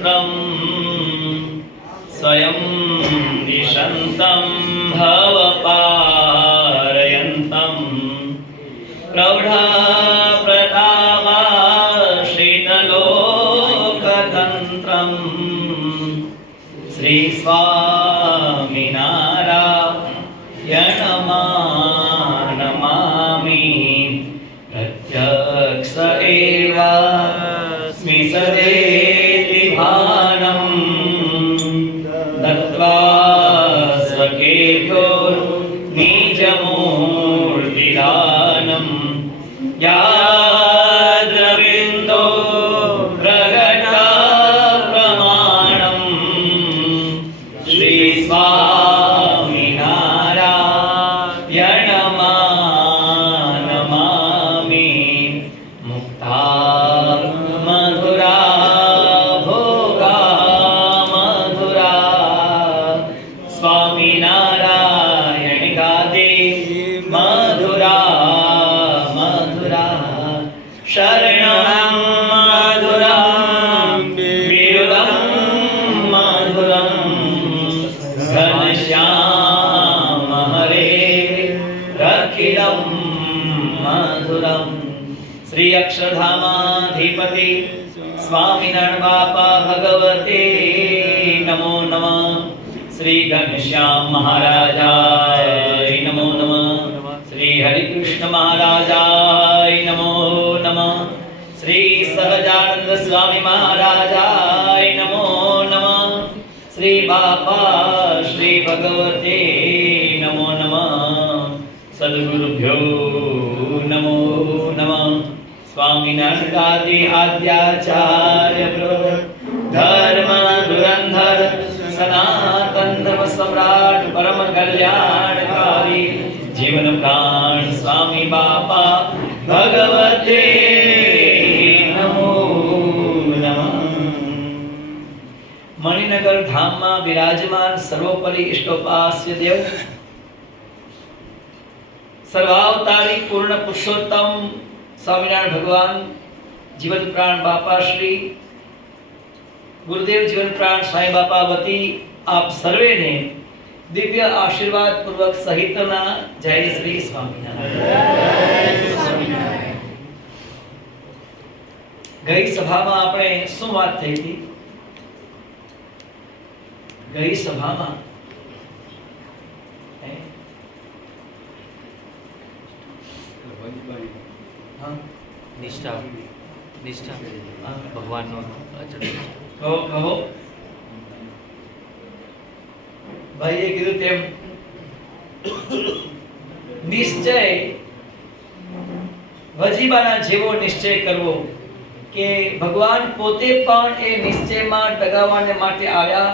तन्त्रं स्वयं दिशन्तं भवपारयन्तं प्रौढप्रतापाश्रितलोकतन्त्रं श्रीस्वामिनारायणमानमामि प्रत्यक्ष एवास्मि सदेति भानं दत्त्वा स्वकेभ्यो निजमूर्तिदानं याद्रविन्दो प्रगटा प्रमाणं श्रीस्वामिनारायणमानमामि मुक्ता मधुरा भोगा मधुरा स्वामिनारायणिकादे मधुरा मधुरा शरणं मधुरं विरुदं मधुरं घनश्याम हरे रखिलं मधुरं श्री अक्षरधामाधिपति स्वामिनारायण बापा भगवते नमो नमः श्री घनश्याम महाराजाय नमो नमः श्री हरिकृष्ण महाराजाय नमो नमः श्री सहजानंद स्वामी महाराजाय नमो नमः श्री बापा श्री भगवते नमो नमः सद्गुरुभ्यो नमो नमः स्वामिनारायणादि आद्याचार्य धर्म धुरंधर सनातन धर्म सम्राट परम कल्याणकारी जीवन प्राण स्वामी बापा भगवते नमो नमः। मणिनगर धाम में विराजमान सर्वोपरि इष्टोपास्य देव सर्वावतारी पूर्ण पुरुषोत्तम स्वामीनारायण भगवान जीवन प्राण बापा श्री गुरुदेव जीवन प्राण साईं बापा वती आप सर्वे ने दिव्य आशीर्वाद पूर्वक सहितना जय श्री स्वामीनारायण। गई सभा में आपणे शुं वात थई थी? गई सभा में निष्ठा निष्ठा भगवान नो कहो कहो भाई कीधुं तेम निश्चय वजीबाना जेवो निश्चय करवो के भगवान पोते पण ए निश्चय में डगावाने माटे आव्या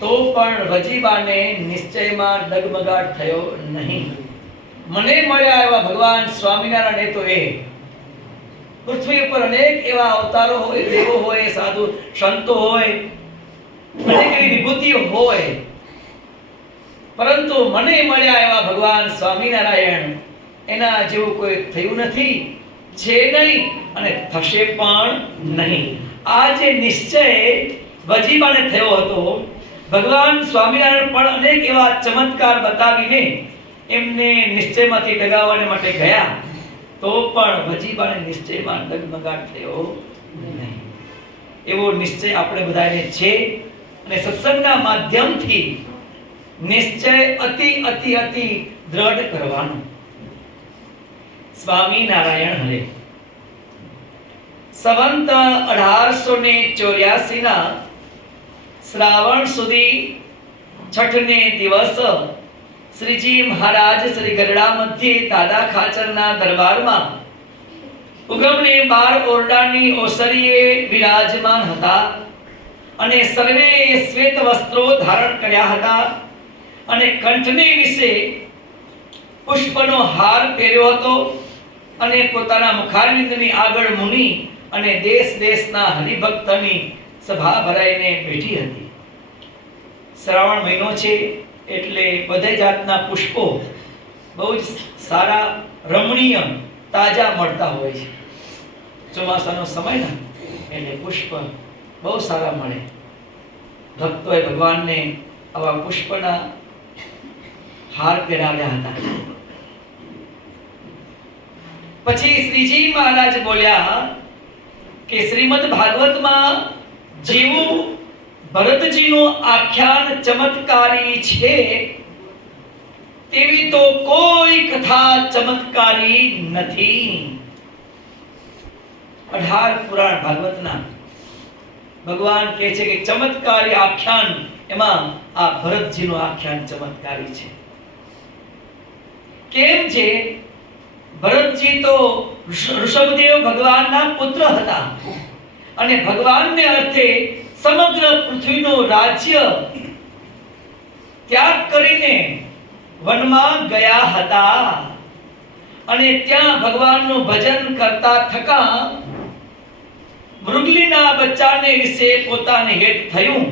तो पण वजीबाने निश्चय में डगमगाट थयो नहीं। मने मळ्या एवा भगवान स्वामीनारायण ए तो ए पृथ्वी पर अनेक एवा अवतारो होय, देवो होय, साधु संतो होय, अनेक एवी विभूति होय, परंतु मने मळ्या एवा भगवान स्वामीनारायण एना जेवुं कोई थयुं नथी, छे नहीं अने थशे पण नहीं। आ जे निश्चय वजीबाने थयो हतो भगवान स्वामीनारायण पण अनेक एवा चमत्कार बतावीने एमने निश्चयमांथी डगाववाने माटे गया तो पण वजीबाने निश्चयमां डगमगाट थयो नहीं। एवो निश्चय आपणे बधाने छे अने सत्संगना माध्यमथी निश्चय अति अति अति दृढ़ करवानो। स्वामीनारायण हरे संवत 1884 ना श्रावण सुधी छठने दिवस श्रीजी महाराज श्री गरड़ा मध्य दादा खाचरना दरबार में उगमने 12 ओरडानी ओसरीए विराजमान हता अने सर्वे श्वेत वस्त्रो धारण कर्या हता अने कंठने विषे पुष्पनो हार પહેર્યો હતો અને પોતાના મુખારવિંદની આગળ મુનિ અને દેશ દેશના હરિભક્તની સભા ભરાઈને બેઠી હતી। શ્રાવણ મહિનો છે એટલે બધે જાતના પુષ્પો બહુ જ સારા રમણીય તાજા મળતા હોય છે। ચોમાસાનો સમય ને એટલે પુષ્પ બહુ સારા મળે. ભક્તોએ ભગવાનને આવા પુષ્પના હાર પહેરાવ્યા હતા. પછી શ્રીજી મહારાજ બોલ્યા કે શ્રીમદ ભાગવતમાં જેવું ભરતજીનું આખ્યાન ચમત્કારી છે તેવી તો કોઈ કથા ચમત્કારી નથી. 18 પુરાણ ભાગવતના ભગવાન કહે છે કે ચમત્કારી આખ્યાન એમાં આ ભરતજીનું આખ્યાન ચમત્કારી છે. કેમ છે? ભરતજી તો ઋષભદેવ ભગવાનના પુત્ર હતા અને ભગવાનને અર્થે સમગ્ર પૃથ્વીનું રાજ્ય ત્યાગ કરીને વનમાં ગયા હતા અને ત્યાં ભગવાનનું ભજન કરતા થકા મૃગલીના બચ્ચાને વિશે પોતાને હેત થયું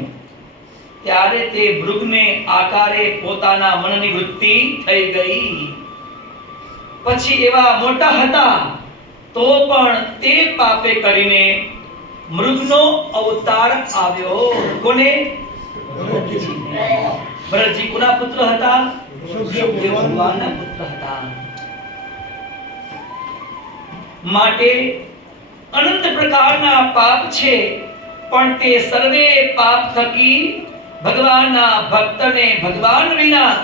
ત્યારે તે મૃગને આકારે પોતાના મનની વૃત્તિ થઈ ગઈ. પછી એવા મોટા હતા તો પણ તે પાપે કરીને મૃગનો અવતાર આવ્યો. કોને? ભરતજી કોના પુત્ર હતા? ઋષભદેવ ભગવાનના પુત્ર હતા. માટે અનંત પ્રકારના પાપ છે પણ તે સર્વે પાપ થકી ભગવાનના ભક્તને ભગવાન વિના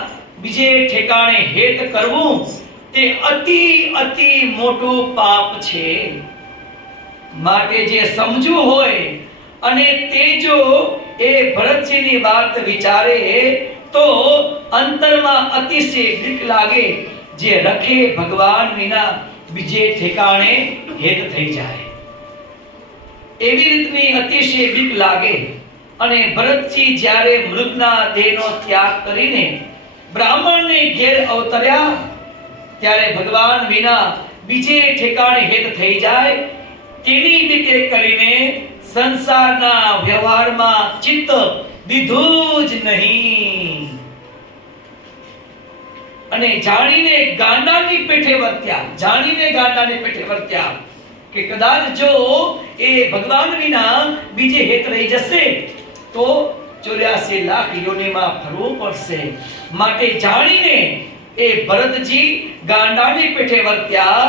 બીજે ઠેકાણે હેત કરવું તે અતિ અતિ મોટું પાપ છે. માટે જે સમજવું હોય અને તે જો એ ભરતજીની વાત વિચારે તો અંતરમાં અતિશય બીક લાગે જે રખે ભગવાન વિના બીજે ઠેકાણે હેત થઈ જાય. એવી રીતની અતિશય બીક લાગે. અને ભરતજી જ્યારે મૃગના દેહનો ત્યાગ કરીને બ્રાહ્મણને ઘેર અવતર્યા ત્યારે ભગવાન વિના બીજે ઠેકાણે હેત થઈ જાય તેની બીકે કરીને સંસારના વ્યવહારમાં ચિત્ત દીધું જ નહીં. અને જાણીને ગાંડાની પેઠે વર્ત્યા કે કદાચ જો એ ભગવાન વિના બીજે હેત રહી જશે તો 84 લાખ યોનિમાં ફરવું પડશે. માટે જાણીને એ ભરતજી ગાંડાની પેઠે વર્ત્યા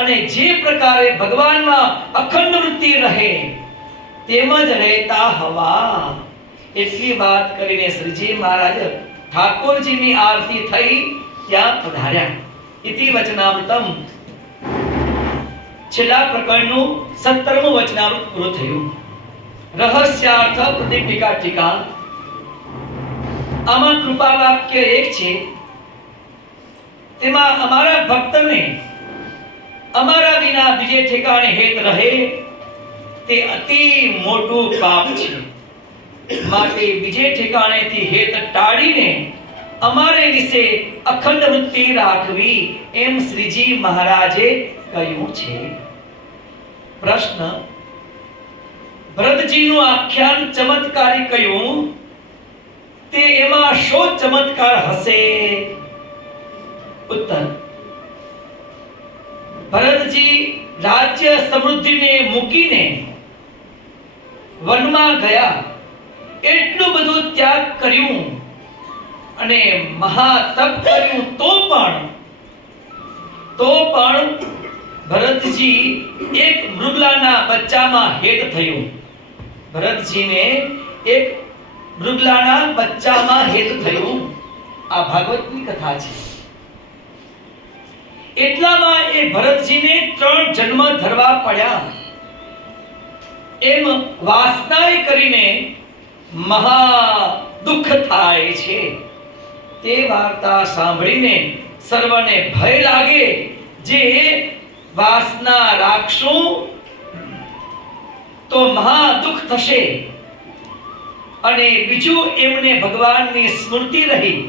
અને જે પ્રકારે ભગવાનમાં અખંડ વૃત્તિ રહે તેમજ રહેતા હવા એટલી વાત કરીને શ્રીજી મહારાજ ઠાકોરજીની આરતી થઈ ત્યાં પધાર્યા. ઇતિ વચનામૃતમ છેલ્લા પ્રકરણનું 17મું વચનામૃત પૂરું થયું. રહસ્યાર્થ પ્રદીપિકા ટીકા. આમાં કૃપા વાક્ય એક છે. તેમાં અમારા ભક્તને અમારા વિના બીજે ઠેકાણે હેત રહે તે અતિ મોટું પાપ છે. માટે બીજે ઠેકાણેથી હેત ટાળીને અમારે વિશે અખંડ વૃત્તિ રાખવી એમ શ્રીજી મહારાજે કહ્યું છે. પ્રશ્ન: ભરતજીનું આખ્યાન ચમત્કારી કહ્યું તે એમાં શો ચમત્કાર હશે? ઉત્તર: ભરતજી રાજ્ય સમૃદ્ધિને મૂકીને વનમાં ગયા, એટલું બધું ત્યાગ કર્યું અને મહા તપ કર્યું તો પણ ભરતજી એક મૃગલાના બચ્ચામાં હેત થયું. ભરતજીને એક મૃગલાના બચ્ચામાં હેત થયું. આ ભાગવતની કથા છે. એટલામાં એ ભરતજીને 3 જન્મ ધરવા પડ્યા. એમ વાસનાએ કરીને મહા દુઃખ થાય છે. તે વાર્તા સાંભળીને સર્વને ભય લાગે જે વાસના રાખશું તો મહા દુઃખ થશે. અને બીજું એમને ભગવાનની સ્મૃતિ રહી.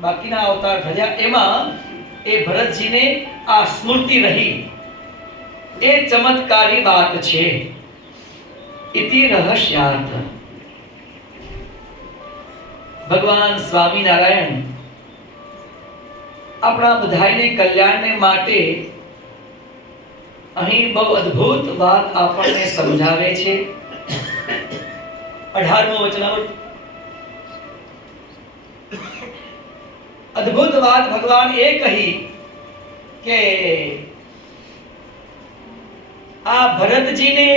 બાકીના અવતાર થયા એમાં એ ભરતજીને આ સ્મૃતિ રહી. એ ચમત્કારી વાત છે. ઇતિ રહસ્યાર્થ. ભગવાન સ્વામિનારાયણ આપણા બધાને કલ્યાણને માટે અહીં બહુ અદ્ભુત વાત આપણને સમજાવે છે. 18મું વચનામૃત. અદ્ભુત વાત ભગવાન એ કહી કે આ ભરતજીને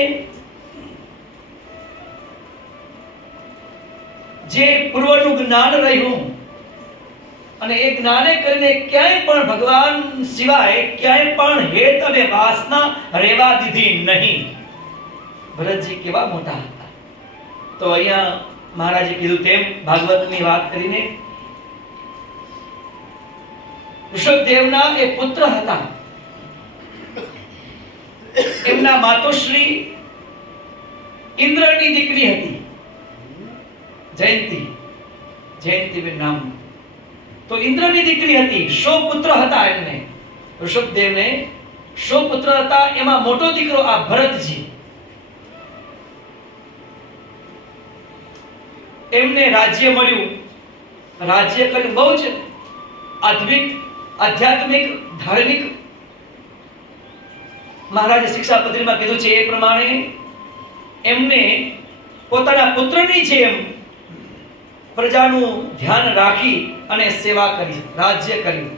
જે પૂર્વનું જ્ઞાન રહ્યું અને એ જ્ઞાને કરીને ક્યાંય પણ ભગવાન સિવાય ક્યાંય પણ હેત અને વાસના રહેવા દીધી નહીં. ભરતજી કેવા મોટા હતા. તો અહીંયા મહારાજે કીધું તેમ ભાગવતની વાત કરીને ઋષભદેવના એ પુત્ર હતા. એમના માતોશ્રી ઇન્દ્રની દીકરી હતી જયંતી. જયંતીબેન નામ. તો ઇન્દ્રની દીકરી હતી. 100 પુત્ર હતા એમને. ઋષભદેવને 100 પુત્ર હતા. એમાં મોટો દીકરો આ ભરતજી. એમને રાજ્ય મળ્યું. રાજ્ય કર્યું. બહુ જ આધ્યાત્મિક ધાર્મિક મહારાજે શિક્ષાપત્રીમાં કીધું છે એ પ્રમાણે એમને પોતાના પુત્રની જેમ પ્રજાનું ધ્યાન રાખી અને સેવા કરી, રાજ્ય કર્યું.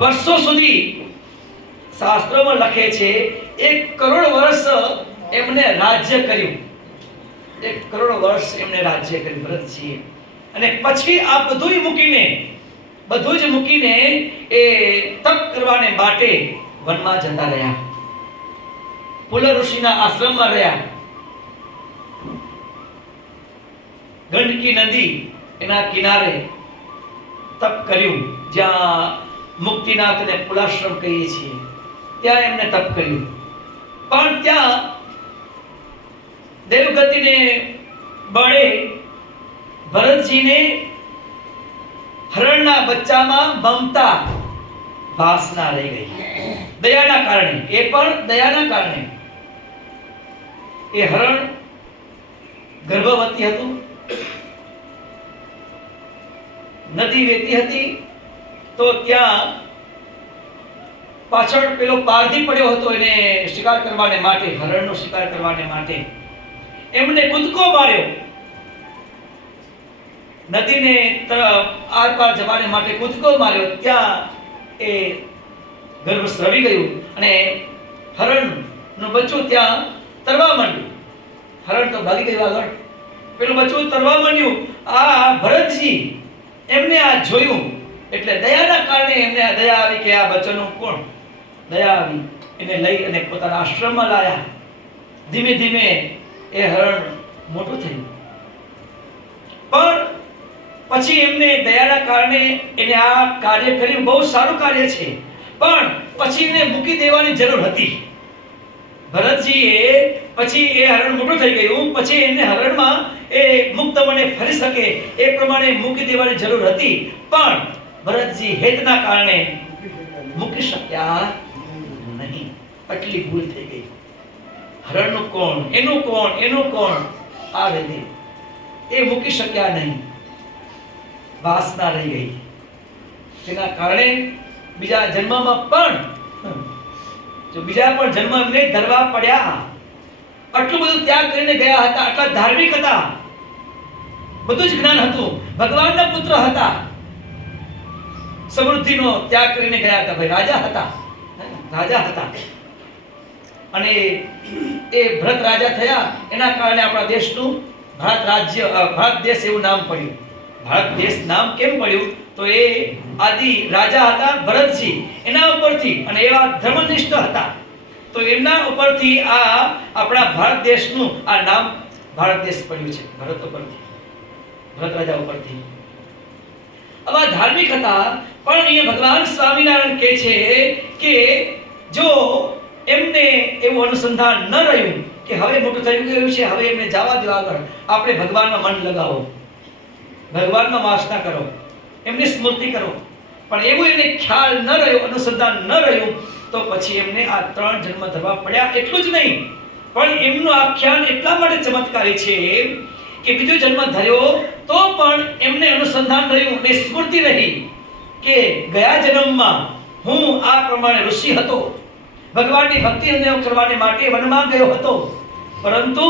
વર્ષો સુધી શાસ્ત્રોમાં લખે છે 1 કરોડ વર્ષ એમને રાજ્ય કર્યું. 1 કરોડ વર્ષ એમને રાજ્ય કર્યું ભરતજીએ. અને પછી આ બધું જ મૂકીને એ તપ કરવાને માટે વનમાં જતા રહ્યા. પુલ ઋષિના આશ્રમમાં રહ્યા. ગંડકી નદી એના કિનારે તપ કર્યું. જ્યાં મુક્તિનાથ ને પુલાશ્રમ કહીએ છીએ ત્યાં એમને તપ કર્યું. પણ ત્યાં દેવગતિને બળે ભરતજીને હરણના બચ્ચામાં મમતા વાસના રહી ગઈ. દયાના કારણે. એ પણ દયાના કારણે. એ હરણ ગર્ભવતી હતું. નદી વહેતી હતી. તો ત્યાં પાછળ પેલો પારધી પડ્યો હતો એને શિકાર કરવાને માટે, હરણનો શિકાર કરવાને માટે. એમને કૂદકો માર્યો. નદીને આર પાર જવાને માટે કૂદકો માર્યો. ત્યાં એ ગર્ભ સ્રવી ગયું અને હરણનું બચ્ચું ત્યાં તરવા માંડ્યું. હરણ તો ભાગી ગયું આગળ. પેલું બચ્ચું તરવા માંડ્યું. આ ભરતજી એમને આ જોયું એટલે દયાના કારણે એમને આ દયા આવી કે આ બચ્ચાનું કોણ? દયા આવી. એને લઈ અને પોતાના આશ્રમમાં લાયા. ધીમે ધીમે એ હરણ મોટું થયું. પણ પછી એમને દયાના કારણે એને આ કાર્ય કર્યું. બહુ સારું કાર્ય છે. પણ પછી એને મૂકી દેવાની જરૂર હતી. ભરતજીએ પછી એ હરણ મોટું થઈ ગયું. પછી એને હરણમાં એ મુક્તપણે ફરી શકે એ પ્રમાણે મૂકી દેવાની જરૂર હતી. પણ ભરતજી હેતના કારણે મૂકી શક્યા નહીં. આટલી ભૂલ થઈ ગઈ. હરણનું કોણ, એનું કોણ, એનું કોણ, આ રીતે એ મૂકી શક્યા નહીં. વાસના રહી ગઈ. તેના કારણે બીજા જન્મમાં પણ જો બીજા પણ જન્મ એમને ધરવા પડ્યા. આટલું બધું ત્યાગ કરીને ગયા હતા. આટલા ધાર્મિક હતા. બધું જ જ્ઞાન હતું. ભગવાનના પુત્ર હતા. સમૃદ્ધિનો ત્યાગ કરીને ગયા હતા. ભાઈ રાજા હતા. અને એ ભરત રાજા થયા. એના કારણે આપણા દેશનું ભારત દેશ એવું નામ પડ્યું. ભારત દેશ નામ કેમ પડ્યું? તો એ આદિ રાજા હતા ભરતજી. એના ઉપરથી, અને એવા ધર્મનિષ્ઠ હતા, તો એમના ઉપરથી આ આપણા ભારત દેશનું આ નામ ભારત દેશ પડ્યું છે. ભરત ઉપરથી, ભરત રાજા ઉપરથી. આવા ધાર્મિક હતા. પણ અહીંયા ભગવાન સ્વામિનારાયણ કહે છે કે જો એમને એવું અનુસંધાન ન રહ્યું કે હવે મોટું થઈ ગયું છે, હવે એમને જવા દો આગળ, આપણે ભગવાનમાં મન લગાવો, ભગવાનમાં વાસના કરો, એમની સ્મૃતિ કરો. પણ એવું એને ખ્યાલ ન રહ્યો, અનુસંધાન ન રહ્યું, તો પછી એમને આ 3 જન્મ ધરવા પડ્યા. એટલું જ નહીં, પણ એમનું આખ્યાન એટલા માટે ચમત્કારી છે કે બીજો જન્મ ધર્યો તો પણ એમને અનુસંધાન રહ્યું ને સ્મૃતિ રહી કે ગયા જન્મમાં હું આ પ્રમાણે ઋષિ હતો, ભગવાનની ભક્તિ કરવાને માટે વનમાં ગયો હતો, પરંતુ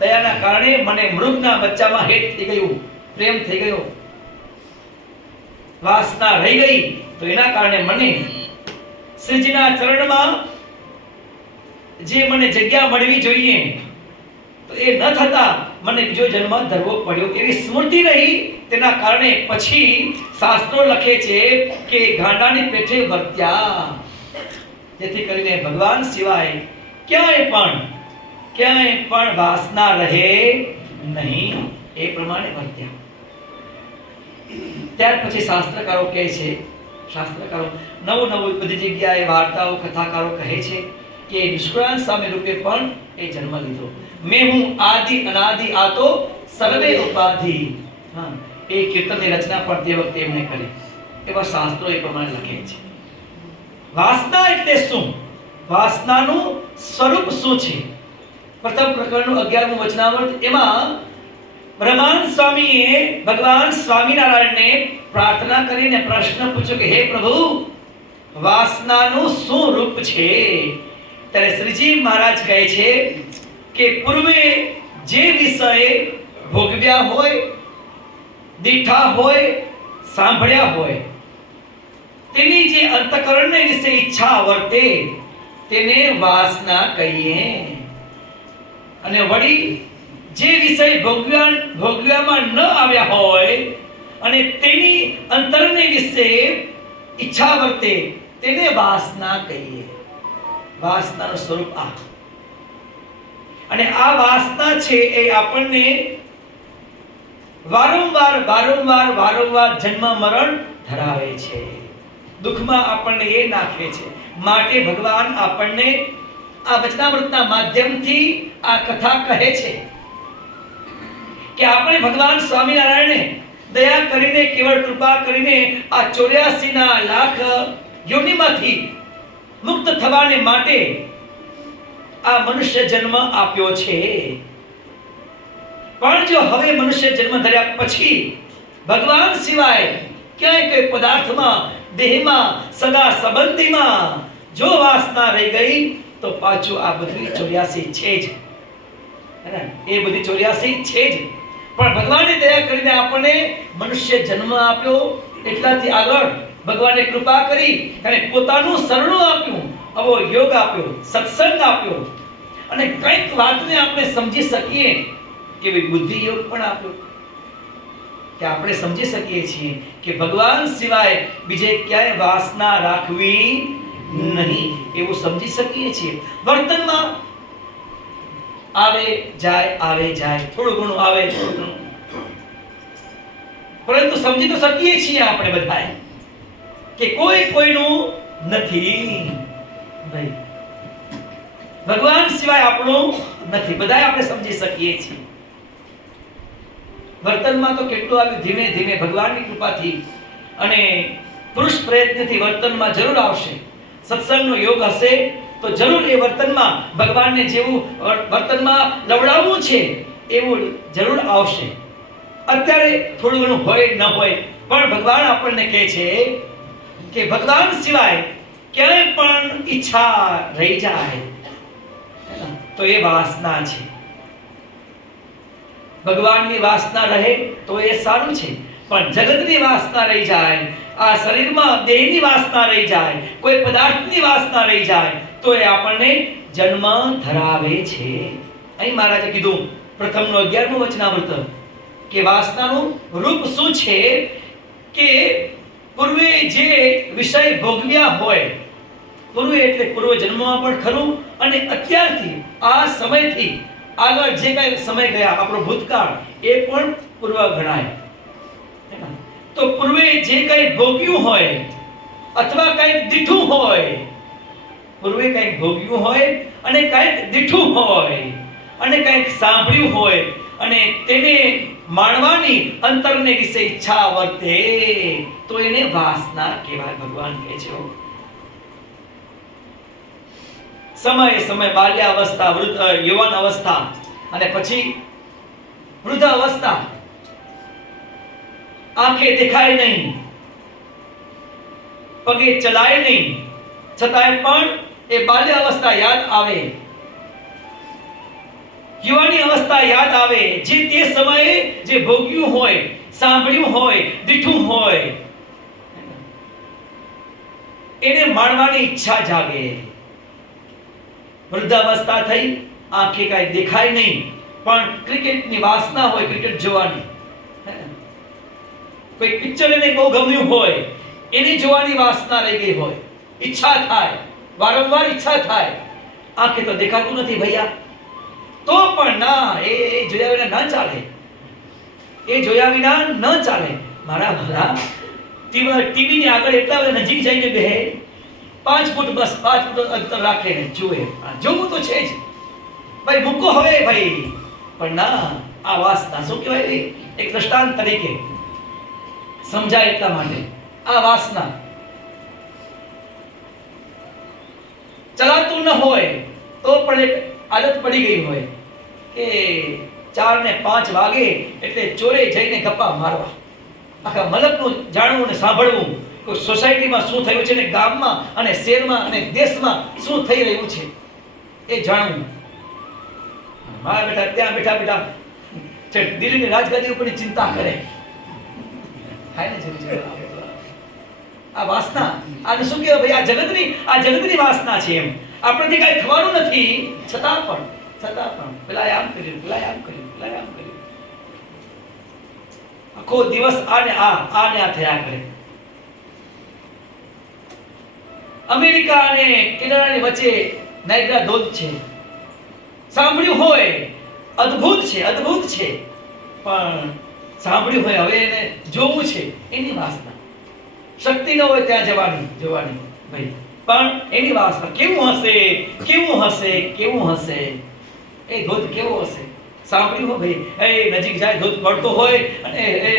દયાના કારણે મને મૃગના બચ્ચામાં હેત થઈ ગયું, પ્રેમ થઈ ગયો, વાસના રહી ગઈ, તો એના કારણે મને શ્રીજીના ચરણમાં જે મને જગ્યા મળવી જોઈએ તો એ ન થતા મને બીજો જન્મ ધરવો પડ્યો, એવી સ્મૃતિ રહી. તેના કારણે પછી શાસ્ત્રો લખે છે કે ગાંડાની પેઠે વર્ત્યા, જેથી કરીને ભગવાન સિવાય ક્યાંય પણ વાસના રહે નહીં, એ પ્રમાણે વર્ત્યા. ત્યાર પછી શાસ્ત્રકારો કહે છે, નવું બધી જગ્યાએ વાર્તાઓ કથાકારો કહે છે કે નિષ્કુળાનંદ સ્વામી રૂપે પણ એ જન્મ લીધો. મેં હું આદિ અનાદિ આતો સર્વે ઉપાધિ. એ કીર્તનની રચના પણ તે વખતે એમણે કરી. એવા શાસ્ત્રો એ પ્રમાણે લખે છે. વાસના એટલે શું? વાસનાનું સ્વરૂપ શું છે? પ્રથમ પ્રકરણનું 11મું વચનામૃત, એમાં બ્રહ્માનંદ સ્વામીએ ભગવાન સ્વામિનારાયણને પ્રાર્થના કરીને પ્રશ્ન પૂછ્યો કે હે પ્રભુ, વાસનાનું શું રૂપ છે? ત્યારે શ્રીજી મહારાજ કહે છે કે પૂર્વે જે વિષય ભોગવ્યા હોય, દીઠા હોય, સાંભળ્યા હોય, તેની જે અંતઃકરણને વિશે ઈચ્છા વર્તે તેને વાસના કહીએ. અને વળી જે વિષય ભોગવ્યામાં ન આવ્યા હોય અને તેની અંતરને વિશે ઈચ્છા વર્તે તેને વાસના કહીએ. વાસનાનું સ્વરૂપ આ. અને આ વાસના છે એ આપણને વારંવાર જન્મ મરણ ધરાવે છે, દુઃખમાં આપણને એ નાખે છે. માટે ભગવાન આપણને આ વચનામૃતના માધ્યમથી આ કથા કહે છે કે આપણે ભગવાન સ્વામિનારાયણને દયા કરીને, કેવળ કૃપા કરીને આ 84 લાખ યોનિમાંથી મુક્ત થવાને માટે આ મનુષ્ય જન્મ આપ્યો છે. પણ જો હવે મનુષ્ય જન્મ ધર્યા પછી ભગવાન સિવાય ક્યાંય કોઈ પદાર્થમાં, દેહમાં, સગા સંબંધીમાં જો વાસના રહી ગઈ તો પાછું આ બધી 84 છે જ, એ બધી 84 છે જ. પણ ભગવાને દયા કરીને આપણને મનુષ્ય જન્મ આપ્યો, એટલાથી આગળ ભગવાને કૃપા કરી અને પોતાનું શરણું આપ્યું, આવો યોગ આપ્યો, સત્સંગ આપ્યો, અને કંઈક વાતને આપણે સમજી શકીએ કે બુદ્ધિ યોગ પણ આપ્યો, કે આપણે સમજી શકીએ છીએ કે ભગવાન સિવાય બીજે ક્યાંય વાસના રાખવી નહીં, એવું સમજી શકીએ છીએ. વર્તનમાં આવે જાય, થોડું ઘણું આવે, થોડું ઘણું, પરંતુ સમજી તો શકીએ છીએ આપણે બધા કે કોઈ કોઈનું નથી. ભાઈ ભગવાન સિવાય આપણું નથી, બધા આપણે સમજી શકીએ છીએ. વર્તનમાં તો કેટલું આવ્યું, ધીમે ધીમે ભગવાનની કૃપાથી અને પુરુષ પ્રયત્નથી વર્તનમાં જરૂર આવશે. સત્સંગનો યોગ હશે તો જરૂર એ વર્તનમાં ભગવાનને જેવું વર્તનમાં લવડાવવું છે એવું જરૂર આવશે. અત્યારે થોડું ઘણું હોય ન હોય, પણ ભગવાન આપણને કહે છે કે ભગવાન સિવાય ક્યાંય પણ ઈચ્છા રહી જાય તો એ વાસના છે. ભગવાનની વાસના રહે તો એ સારું છે, પણ જગતની વાસના રહી જાય, આ શરીરમાં દેહની વાસના રહી જાય, કોઈ પદાર્થની વાસના રહી જાય તો એ આપણને જન્મ ધરાવે છે. અહીં મહારાજે કીધું પ્રથમનો 11મું વચનામૃત કે વાસનાનું રૂપ શું છે કે પૂર્વે જે વિષય ભોગવ્યા હોય, પૂર્વે એટલે પૂર્વ જન્મમાં પણ ખરું, અને અત્યારથી આ સમયથી આગળ જે કઈ સમય ગયા આપણો ભૂતકાળ એ પણ પૂર્વ ગણાય. તો પૂર્વે જે કઈ ભોગ્યું હોય અથવા કંઈક દીઠું હોય, પૂર્વે કંઈક ભોગ્યું હોય અને કંઈક દીઠું હોય અને કંઈક સાંભળ્યું હોય અને તેને માણવાની અંતરને વિશે ઈચ્છા વર્તે તો એને વાસના કહેવાય. ભગવાન કહે છે સમય બાલ્ય અવસ્થા, યુવાન અવસ્થા અને પછી વૃદ્ધ અવસ્થા, આંખે દેખાય નહીં, પગે ચલાય નહીં, છતાંય પણ એ બાલ્ય અવસ્થા યાદ આવે યુવાની અવસ્થા યાદ આવે, જે તે સમયે જે ભોગ્યું હોય, સાંભળ્યું હોય, દીઠું હોય, એને માણવાની ઈચ્છા જાગે. વૃદ્ધાવસ્થા થઈ, આંખે કાંઈ દેખાય નહીં, પણ ક્રિકેટની વાસના હોય, ક્રિકેટ જોવાની. કોઈ પિક્ચર એને બહુ ગમ્યું હોય, એની જોવાની વાસના રહી ગઈ હોય, ઈચ્છા થાય, વારંવાર ઈચ્છા થાય. આંખે તો દેખાતું નથી ભૈયા, તો પણ ના, એ જોયા વિના ન ચાલે. એ જોયા વિના ન ચાલે. મારા ભલા ટીવી ની આગળ એટલા બધા નજીક જઈને બેહે, 5 ફૂટ, બસ 5 ફૂટ અંતર રાખીને જુએ. જોવું તો છે જ ભાઈ, મૂકો હવે ભાઈ. પણ ના, આ વાસના શું કહેવાય, એક દ્રષ્ટાંત તરીકે સમજાય એટલા માટે. આ વાસના ચલાતું ન હોય તો પણ એક આદત પડી ગઈ હોય કે 4 ને 5 વાગે એટલે ચોરે જઈને ગપ્પા મારવા, આખા મલકનું જાણવું ને સાંભળવું, કોઈ સોસાયટીમાં શું થયું છે ને ગામમાં અને શહેરમાં અને દેશમાં શું થઈ રહ્યું છે એ જાણવું. મારા બેટા ત્યાં બેઠા બેઠા દિલ્હીની રાજગાદી ઉપરની ચિંતા કરે. આ વાસના, આને શું કહેવાય ભાઈ, આ જગતની વાસના છે. એમ આપણને કઈ થવાનું નથી, છતાં પણ પેલા આમ કર્યું, પેલા આમ કર્યું, પેલા આમ કર્યું, આખો દિવસ આને આ થયા કરે. અમેરિકા અને કેનેડાની વચ્ચે નાયગ્રા ધોધ છે, સાંભળ્યું હોય, અદ્ભુત છે, પણ સાંભળ્યું હોય, હવે એને જોવું છે, એની વાસના. શક્તિ ન હોય ત્યાં જોવાની ભાઈ, પણ એની વાસના. કેવું હશે એ ધોધ, કેવો હશે. સાંભળ્યું હોય ભાઈ, એ નજીક જાય, ધોધ પડતો હોય અને એ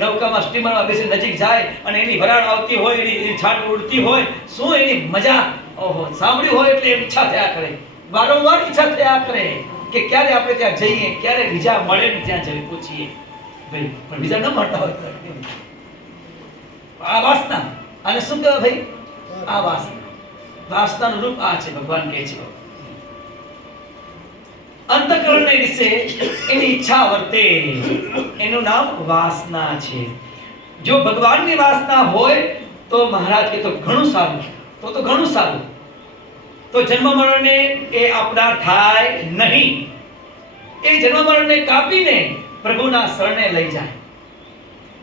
નૌકામાં સ્ટીમરમાં બેસી નજીક જાય અને એની વરાળ આવતી હોય, એની છાંટ ઉડતી હોય, શું એની મજા. ઓહો, સાંભળ્યું હોય એટલે ઈચ્છા થયા કરે, વારંવાર ઈચ્છા થયા કરે કે ક્યારે આપણે ત્યાં જઈએ, ક્યારે વિઝા મળે ને ત્યાં જઈ પૂછીએ ભાઈ. પણ વિઝા ન મળતા હોય તો આ વાસના. અને શું કહેવાય ભાઈ, આ વાસનાનું રૂપ આ છે. ભગવાન કહે છે અંતઃકરણને વિશે એની ઈચ્છા વર્તે, એનું નામ વાસના છે. જો ભગવાનની વાસના હોય તો મહારાજ કે તો ઘણું સારું, તો ઘણું સારું. તો જન્મ મરણને એ આપનાર થાય નહીં. એ જન્મ મરણને કાપીને પ્રભુના શરણે લઈ જાય.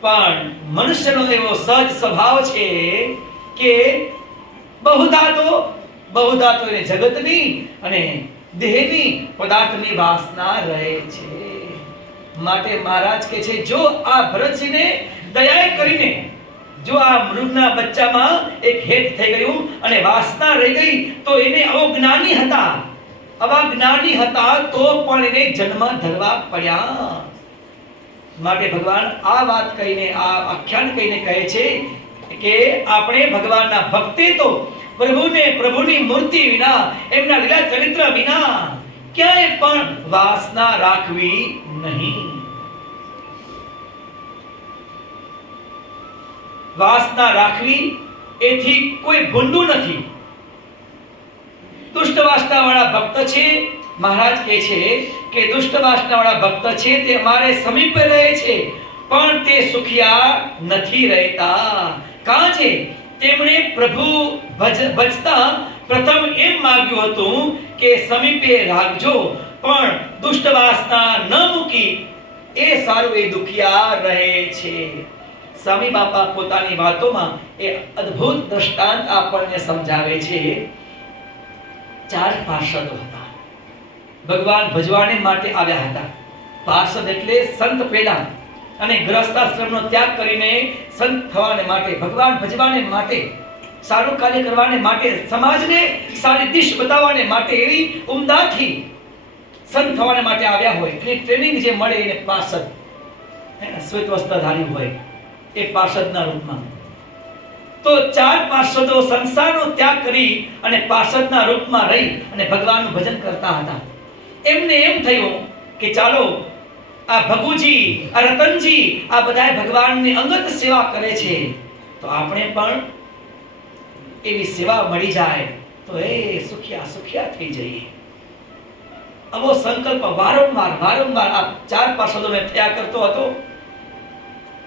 પણ મનુષ્યનો એવો સહજ સ્વભાવ છે કે બહુધા તો એને જગતની અને દેહની પદાર્થની વાસના રહે છે. માટે મહારાજ કહે છે, જો આ ભરતજીને દયા કરીને, જો આ મૃગના બચ્ચામાં એક હેત થઈ ગયું અને વાસના રહી ગઈ, તો એને અવજ્ઞાની હતા તો પણ એને જન્મ ધરવા પડ્યા. માટે ભગવાન આ વાત કહીને, આ આખ્યાન કહીને કહે છે કે આપણે ભગવાનના ભક્તે તો પ્રભુની મૂર્તિ વિના, એમના લીલા ચરિત્ર વિના ક્યાંય પણ વાસના રાખવી નહીં. વાસના રાખવી એથી કોઈ ભૂંડું નથી. દુષ્ટ વાસના વાળા ભક્ત છે, મહારાજ કહે છે કે દુષ્ટ વાસના વાળા ભક્ત છે તે અમારે સમીપે રહે છે, પણ તે સુખિયા નથી રહેતા. કાં છે તેમણે પ્રભુ ભજતા પ્રથમ એમ માંગ્યું હતું કે સમીપે રાખજો, પણ દુષ્ટ વાસના ન મૂકી એ સારું, એ દુખિયા રહે છે. સ્વામી બાપા પોતાની વાતોમાં એ અદ્ભુત દ્રષ્ટાંત આપણને સમજાવે છે. 4 પાર્ષદો હતા, ભગવાન ભજવાને માટે આવ્યા હતા. પાર્ષદ એટલે સંત પેલા, અને ગૃહસ્થાશ્રમનો ત્યાગ કરીને સંત થવાને માટે, ભગવાન ભજવાને માટે, સારું કાર્ય કરવાને માટે, સમાજને સારી દિશ બતાવવાને માટે, એવી ઉમદાથી સંત થવાને માટે આવ્યા હોય. એની ટ્રેનિંગ જે મળે એને પાર્ષદ, શ્વેત વસ્ત્રધારી હોય એ પાર્ષદના રૂપમાં. તો 4 પાર્ષદો સંસારનો ત્યાગ કરી અને પાર્ષદના રૂપમાં રહી અને ભગવાનનું ભજન કરતા હતા. એમને એમ થયું કે ચાલો આ ભગુજી, આ રતનજી, આ બધા ભગવાનની અંગત સેવા કરે છે, તો આપણે પણ એવી સેવા મળી જાય તો એ સુખિયા થઈ જઈએ. આવો સંકલ્પ વારંવાર આ 4 પાર્ષદોને થયા કરતો હતો.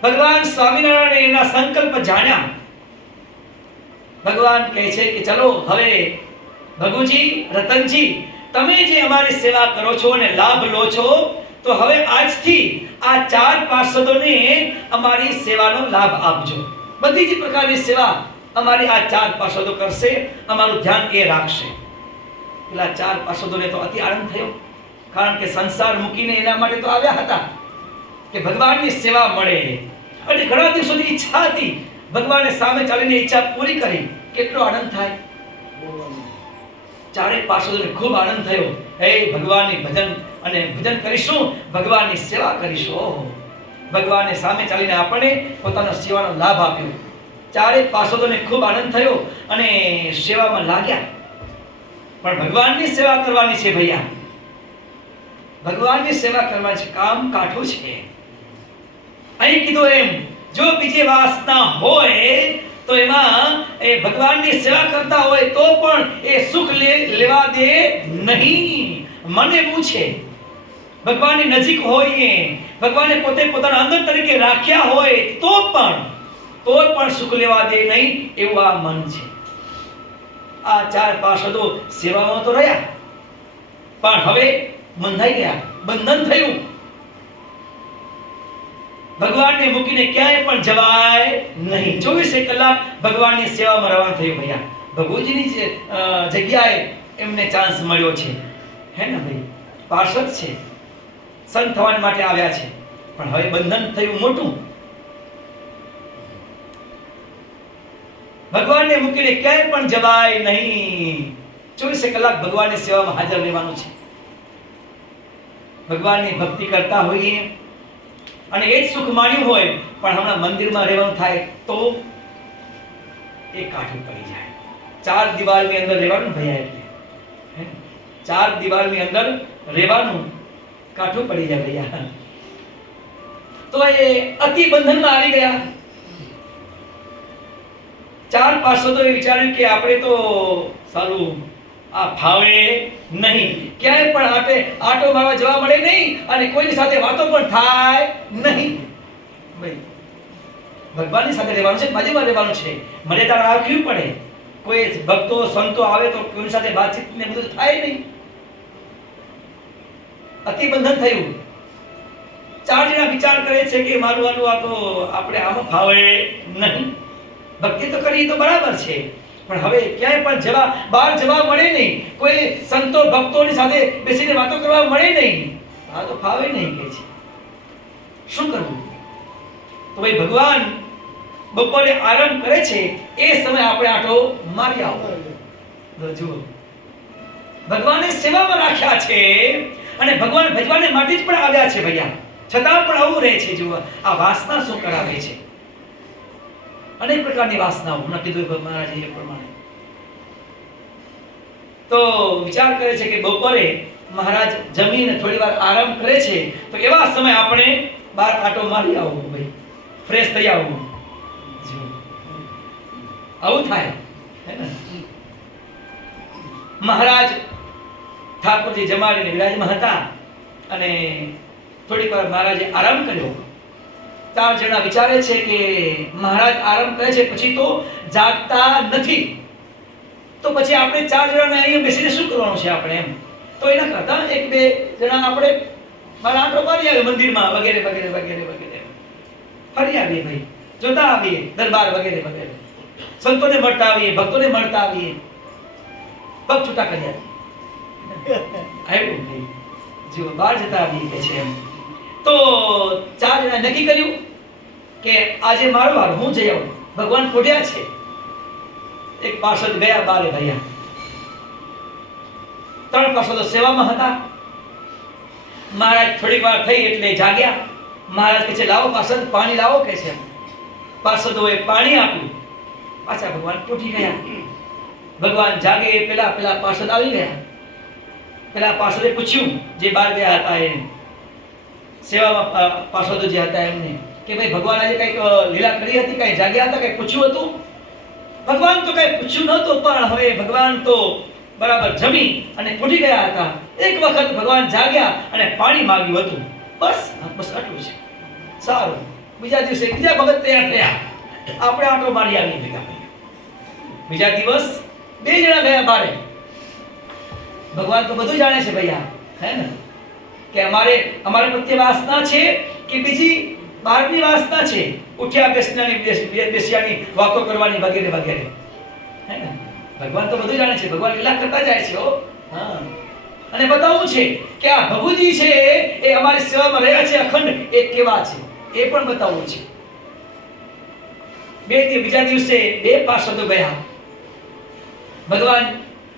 ભગવાન સ્વામિનારાયણ એના સંકલ્પ જાણ્યા. ભગવાન કહે છે કે ચલો હવે ભગુજી, રતનજી, તમે જે અમારી સેવા કરો છો અને લાભ લો છો, તો હવે આજથી આ 4 પાર્ષદોને અમારી સેવાનો લાભ આપજો. બધી જ પ્રકારની સેવા અમારી આ 4 પાર્ષદો કરશે, અમારું ધ્યાન એ રાખશે. પેલા 4 પાર્ષદોને તો અતિ આનંદ થયો, કારણ કે સંસાર મૂકીને એના માટે તો આવ્યા હતા કે ભગવાનની સેવા મળે. અને ઘણા દિવસોની ઈચ્છા હતી, ભગવાને સામે ચાલીને ઈચ્છા પૂરી કરી. કેટલો આનંદ થાય! 4 પાર્ષદોને ખૂબ આનંદ થયો. હે ભગવાનની ભજન કરીશું, ભગવાનની સેવા કરીશું. ભગવાને સામે ચાલીને આપણને પોતાનો સેવાનો લાભ આપ્યો. 4 પાર્ષદોને ખૂબ આનંદ થયો અને સેવામાં લાગ્યા. પણ ભગવાનની સેવા કરવાની છે ભૈયા, ભગવાનની સેવા કરવાની છે. કામ કાઠું છે. અહીં કીધું એમ, જો બીજી વાસના હોય તો એમાં એ ભગવાનની સેવા કરતા હોય તો પણ એ સુખ લેવા દે નહીં. મને પૂછે, ભગવાનની નજીક હોઈએ, ભગવાને પોતે પોતાના અંગ તરીકે રાખ્યા હોય તો પણ સુખ લેવા દે નહીં, એવું આ મન છે. આ 4 પાર્ષદો સેવામાં તો રહ્યા, પણ હવે બંધાઈ ગયા, બંધન થયું. ભગવાનને મૂકીને ક્યાંય પણ જવાય નહીં. 24 કલાક ભગવાનની સેવામાં રહેવાનું થયું ભૈયા. ભગુજીની જગ્યાએ એમને ચાન્સ મળ્યો છે, હે ને ભાઈ? પાર્ષદ છે, સંત થવા માટે આવ્યા છે, પણ હવે બંધન થયું મોટું. ભગવાનને મૂકીને ક્યાંય પણ જવાય નહીં. 24 કલાક ભગવાનની સેવામાં હાજર રહેવાનું છે. ભગવાનની ભક્તિ કરતા હોઈએ અને એ જ સુખ માણ્યું હોય, પણ હમણાં મંદિરમાં રહેવાનું થાય તો એ કાઠું પડી જાય. 4 દિવાલની અંદર રહેવાનું ભૈયા, એટલે 4 દિવાલની અંદર રહેવાનું કાઠું પડી જાય ભૈયા. તો એ અતિ બંધનમાં આવી ગયા. 4 પાર્ષદોએ વિચાર્યું કે આપણે તો સારું આ ફાવે નહીં, ક્યાંય પણ આટો મારવા જવા મળે નહીં અને કોઈની સાથે વાતો પણ થાય નહીં. ભાઈ ભગવાનની સાથે રહેવાનું છે, બાજુમાં રહેવાનું છે, મર્યાદા રાખવી પડે. કોઈ ભક્તો સંતો આવે તો કોઈની સાથે વાતચીત ને બધું થાય નહીં. અતિ બંધન થયું. 4 જણા વિચાર કરે છે કે મારું આ તો આપણે આમાં ફાવે નહીં. ભક્તિ તો કરી તો બરાબર છે, પણ હવે ક્યાંય પણ બહાર જવા મળે નહીં, કોઈ સંતો ભક્તોની સાથે બેસીને વાતો કરવા મળે નહીં. આ તો ફાવે નહીં કે છે. શું કરવું? તો ભાઈ ભગવાન બપોરે આરામ કરે છે, એ સમય આપણે આટો મારી આવો. જુઓ, ભગવાને સેવામાં રાખ્યા છે અને ભગવાન ભજવાને માટે જ પણ આવ્યા છે ભૈયા, છતાં પણ આવું રહે છે. જુઓ આ વાસના શું કરાવે છે. અનેક પ્રકારની વાસનાઓ હમણાં કીધું મહારાજે એ પ્રમાણે. તો વિચાર કરે છે કે બપોરે મહારાજ જમીને થોડી વાર આરામ કરે છે, તો એવા સમય આપણે બહાર આટો મારી આવવું ભાઈ, ફ્રેશ થઈ આવવું. આવું થાય, હે ને? મહારાજ ઠાકોરજી જમાડીને વિરાજમાં હતા અને થોડીક વાર મહારાજે આરામ કર્યો. 4 જણા વિચારે છે કે મહારાજ આરામ કરે છે પછી તો જાગતા નથી, તો પછી આપણે 4 જણાને અહીંયા બેસીને શું કરવાનું છે આપણે, એમ. તો એના કરતા 1-2 જણા આપણે મારા આંટો મારી આવે મંદિરમાં વગેરે વગેરે વગેરે વગેરે, ફરી આવીએ ભાઈ, જોતા આવીએ દરબાર વગેરે વગેરે, સંતોને મળતા આવીએ, ભક્તોને મળતા આવીએ, પગ છૂટા કરી આવ્યું ભાઈ, જીવો બહાર જતા આવીએ કે છે એમ. તો 4 જણા નક્કી કર્યું કે આજે મારો વાર, હું જઈ આવું. ભગવાન પોઢ્યા છે. એક પાર્ષદ ગયા બારે ભૈયા. 3 પાર્ષદો સેવામાં હતા. મહારાજ થોડીક વાર થઈ એટલે જાગ્યા. મહારાજ કહે છે લાવો પાર્ષદ, પાણી લાવો કે છે. પાર્ષદોએ પાણી આપ્યું. પાછા ભગવાન પોઢી ગયા. ભગવાન જાગે પેલા પાર્ષદ આવી ગયા. પેલા પાર્ષદે પૂછ્યું, જે બહાર ગયા હતા એને, સેવામાં પાર્ષદો જે હતા એમને, કે ભાઈ ભગવાન આજે કઈક લીલા કરી હતી, કઈ જાગ્યા હતા, કઈ પૂછ્યું હતું? ભગવાન તો કઈ પૂછ્યું નહોતું, પણ હવે ભગવાન તો બરાબર જમી અને ઉઠી ગયા હતા. એક વખત ભગવાન જાગ્યા અને પાણી માંગ્યું હતું. બસ આટલું છે. સારું. બીજા દિવસે બીજા ભગત તૈયાર થયા. આપણે આટો મારી આવી ભેગા. બીજા દિવસ બે જણા ગયા બારે. ભગવાન તો બધું જાણે છે ભૈયા, હે ને, કે અમારે પ્રત્યે વાસના છે કે બીજી બહારની વાસના છે, ઉઠ્યા બેસ્યાની વાતો કરવાની વગેરે વગેરે, હે ને. ભગવાન તો બધું જાણે છે. ભગવાન લીલા કરતા જાય છે. હા. અને બતાવવું છે કે આ ભગુજી છે એ અમારી સેવામાં રહ્યા છે અખંડ, એ કેવા છે એ પણ બતાવવું છે. બીજા દિવસે બે પાર્ષદો ગયા. ભગવાન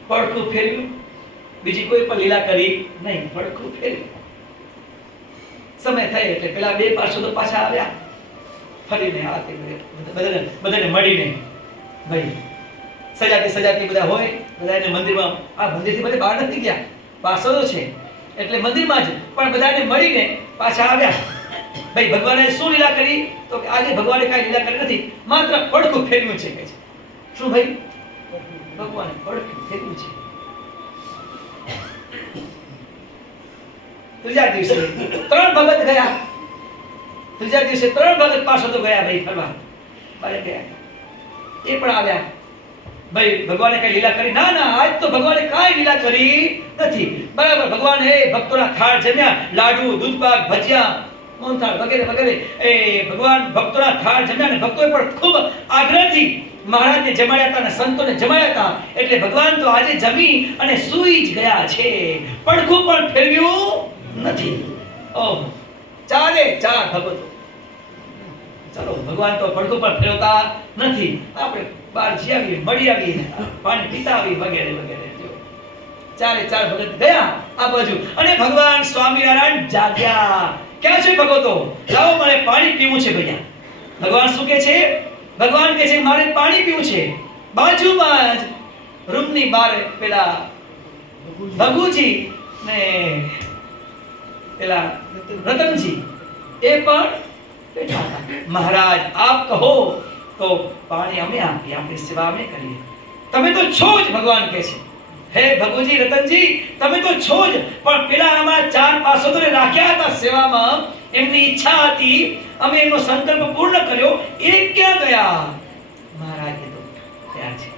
પડખું ફેરવ્યું, બીજી કોઈ પણ લીલા કરી નહીં, પડખું ફેરવ્યું. સમય થાય એટલે પેલા બે પાર્ષદો પાછા આવ્યા, ફરીને આ તે બધાને મળીને. ભાઈ સજાતી બધા હોય, બધાને મંદિરમાં, આ મંદિરથી બધે બહાર નથી ગયા, પાર્ષદો છે એટલે મંદિરમાં જ, પણ બધાને મળીને પાછા આવ્યા. ભાઈ ભગવાને શું લીલા કરી? તો કે આજે ભગવાને કાંઈ લીલા કરી નથી, માત્ર પડખું ફેરવ્યું છે કે છે. શું ભાઈ? ભગવાને પડખું ફેરવ્યું છે. ત્રીજા દિવસે ત્રણ ભગત ગયા. ત્રીજા દિવસે ત્રણ ભગત પાર્ષદો ગયા ભાઈ ફરવા, બારે ગયા. એ પણ આવ્યા. ભાઈ ભગવાને કઈ લીલા કરી? ના ના, આજ તો ભગવાને કાંઈ લીલા કરી નથી. બરાબર, ભગવાને ભક્તોના થાળ જમ્યા, લાડુ, દૂધપાક, ભજીયા, મોહનથાળ વગેરે વગેરે. એ ભગવાન ભક્તોના થાળ જમ્યા અને ભક્તોએ પણ ખૂબ આગ્રહથી મહારાજને જમાડ્યા હતા અને સંતોને જમાડ્યા હતા. એટલે ભગવાન તો આજે જમી અને સૂઈ જ ગયા છે, પડખું પણ ફેરવ્યું નથી. ઓહ, ચારે ચાર ભગતો. ચાલો, ભગવાન તો પડખું પણ ફેરવતા નથી. આપણે બહાર જી આવીએ, મળી આવીએ, પાણી પીતા આવીએ વગેરે વગેરે. ચારે ચાર ભગત ગયા આ બાજુ અને ભગવાન સ્વામિનારાયણ જાગ્યા. ક્યાં છે ભગતો? લાવો, મારે પાણી પીવું છે ભૈયા. ભગવાન શું કહે છે? ભગવાન કહે છે મારે પાણી પીવું છે. બાજુમાં જ રૂમની બહાર પેલા ભગુજી ને પેલા રતનજી એ પણ બેઠા હતા. મહારાજ આપ કહો તો પાણી અમે આપીએ, આપણી સેવા અમે કરીએ. તમે તો છો જ, ભગવાન કહે છે. હે ભગુજી, રતનજી, તમે તો છો જ, પણ પેલા અમારા ચાર પાર્ષદોને રાખ્યા હતા સેવામાં, એમની ઈચ્છા હતી, અમે એમનો સંકલ્પ પૂર્ણ કર્યો, એ ક્યાં ગયા? મહારાજ એ તો ગયા છે,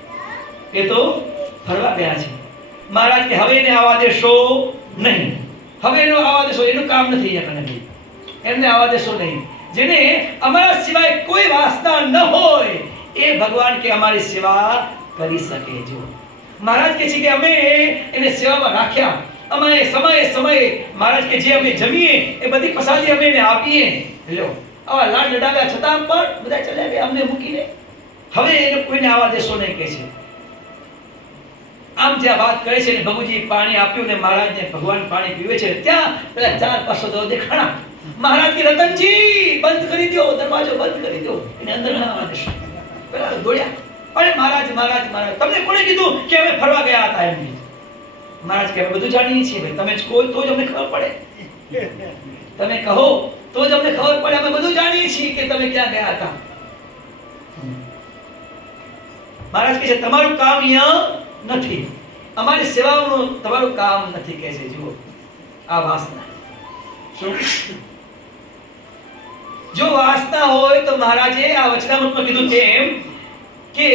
એ તો ફરવા ગયા છે. મહારાજ કે હવે એને આવવા દેશો નહીં, હવે એનો આવવા દેશો, એનું કામ નથી અહીંયા. એમને આવવા દેશો નહીં. જેને અમારા સિવાય કોઈ વાસના ન હોય એ ભગવાન કે અમારી સેવા કરી શકે. જો મહારાજ કહે છે કે અમે એને સેવામાં રાખ્યા. અમે સમયે મહારાજ કે જે અમે જમીએ એ બધી પ્રસાદી અમે એને આપીએ. લો, આવા લાડ લડાવ્યા છતાં પણ બધા ચલ્યા ગયા અમને મૂકીને. હવે એને કોઈને આવવા દેશો નહીં કહે છે. આમ જ્યાં વાત કરે છે ને, ભગુજી પાણી આપ્યું ને મહારાજને ભગવાન પાણી પીવે છે, ત્યાં પેલા ચાર પાર્ષદો દેખાણા. મહારાજ કે રતનજી બંધ કરી દો, દરવાજો બંધ કરી દો, એને અંદર ના આવવા દેશો. પેલા દોડ્યા. અરે મહારાજ, તમને કોણે કીધું કે અમે ફરવા ગયા હતા? એમ મહારાજ કે અમે બધું જાણીએ છીએ ભાઈ, તમે જ કહો તો જ અમને ખબર પડે. તમે કહો તો જ અમને ખબર પડે. અમે બધું જાણીએ છીએ કે તમે ક્યાં ગયા હતા. મહારાજ કહે છે તમારું કામ અહીંયા નથી, અમારી સેવાનું તમારું કામ નથી કહે છે. જુઓ આ વાસના. શું? જો વાસના હોય તો મહારાજે આ વચનામૃતમાં કીધું તેમ કે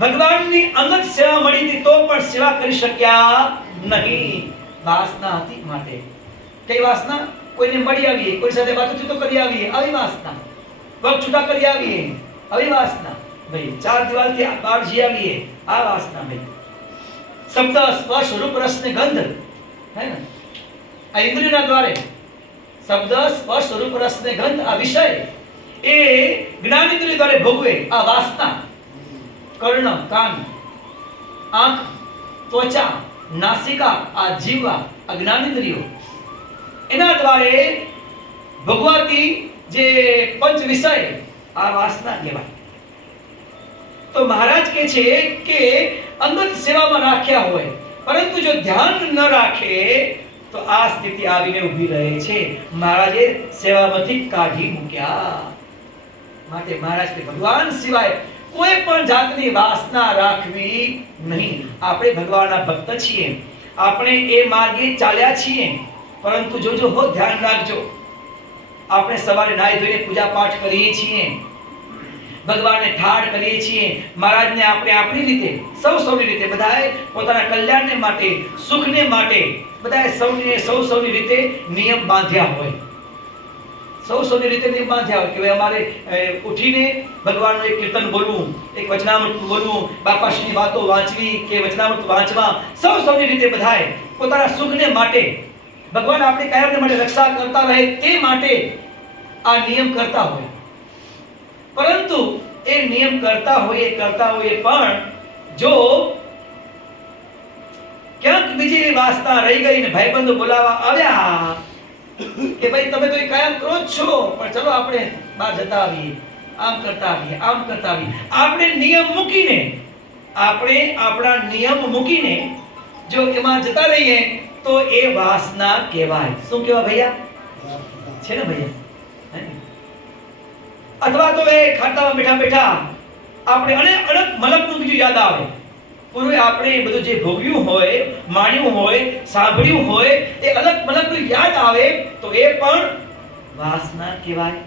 ભગવાનની અંગત સેવા મળી હતી તો પણ સેવા કરી શક્યા નહીં. વાસના હતી માટે. કઈ વાસના? કોઈને મળી આવીએ, કોઈ સાથે વાતચીતો કરી આવીએ, આવી વાસના. પગ છૂટા કરી આવીએ, આવી વાસના. ભાઈ ચાર દિવાલથી બહાર જઈ આવીએ, આ વાસના. ભાઈ શબ્દ, સ્પર્શ, રૂપ, રસ ને ગંધ, હે ને, આ ઇન્દ્રિયોના દ્વારે શબ્દ, સ્પર્શ, રૂપ, રસ ને ગંધ, આ વિષય એ જ્ઞાનેન્દ્રિય દ્વારા ભોગવે, આ વાસના. કર્ણ, કાન, આંખ, ત્વચા, નાસિકા, આ જીવા, આ જ્ઞાનેન્દ્રિયો, એના દ્વારે ભોગવાતી જે પંચ વિષય, આ વાસના કહેવાય. તો મહારાજ કહે છે કે અંગત સેવામાં રાખ્યા હોય પરંતુ જો ધ્યાન ન રાખે તો આ સ્થિતિ આવીને ઊભી રહે છે. મહારાજે સેવામાંથી કાઢી મૂક્યા. માટે મહારાજ કે ભગવાન સિવાય કોઈ પણ જાતની વાસના રાખવી નહીં. આપણે ભગવાનના ભક્ત છીએ, આપણે એ માર્ગે ચાલ્યા છીએ, પરંતુ જોજો હો, ધ્યાન રાખજો. આપણે સવારે નાઈ ધોઈને પૂજા પાઠ કરીએ છીએ, ભગવાનને ઠાડ કરીએ છીએ, મહારાજને આપણે આપણી રીતે, સૌની રીતે, બધાએ પોતાના કલ્યાણને માટે, સુખને માટે બધાએ સૌની રીતે નિયમ બાંધ્યા હોય. સૌની રીતે નિયમ બાંધ્યા હોય કે ભાઈ અમારે ઉઠીને ભગવાનનું એક કીર્તન બોલવું, એક વચનામૃત બોલવું, બાપાશ્રીની વાતો વાંચવી કે વચનામૃત વાંચવા, સૌની રીતે બધાએ પોતાના સુખને માટે, ભગવાન આપણી કાયમને માટે રક્ષા કરતા રહે તે માટે આ નિયમ કરતા હોય. પરંતુ એ નિયમ કરતા હોઈએ પણ જો ક્યાંક બીજી વાસના રહી ગઈ ને ભાઈબંધો બોલાવા આવ્યા કે ભાઈ તમે તો એ કાયમ કરો જ છો, પણ ચલો આપણે બહાર જતા આવીએ, આમ કરતા આવીએ, આમ કરતા આવીએ, આપણે આપણા નિયમ મૂકીને જો એમાં જતા રહીએ તો એ વાસના કહેવાય. શું કહેવાય ભૈયા? છે ને ભૈયા? અથવા તો એ ખાતામાં બેઠા બેઠા આપણે અનેક મલકનું બીજું યાદ આવે. પૂર્વે આપણે બધું જે ભોગવ્યું હોય, માણ્યું હોય, સાંભળ્યું હોય, એ અલગ મલકનું યાદ આવે તો એ પણ વાસના કહેવાય.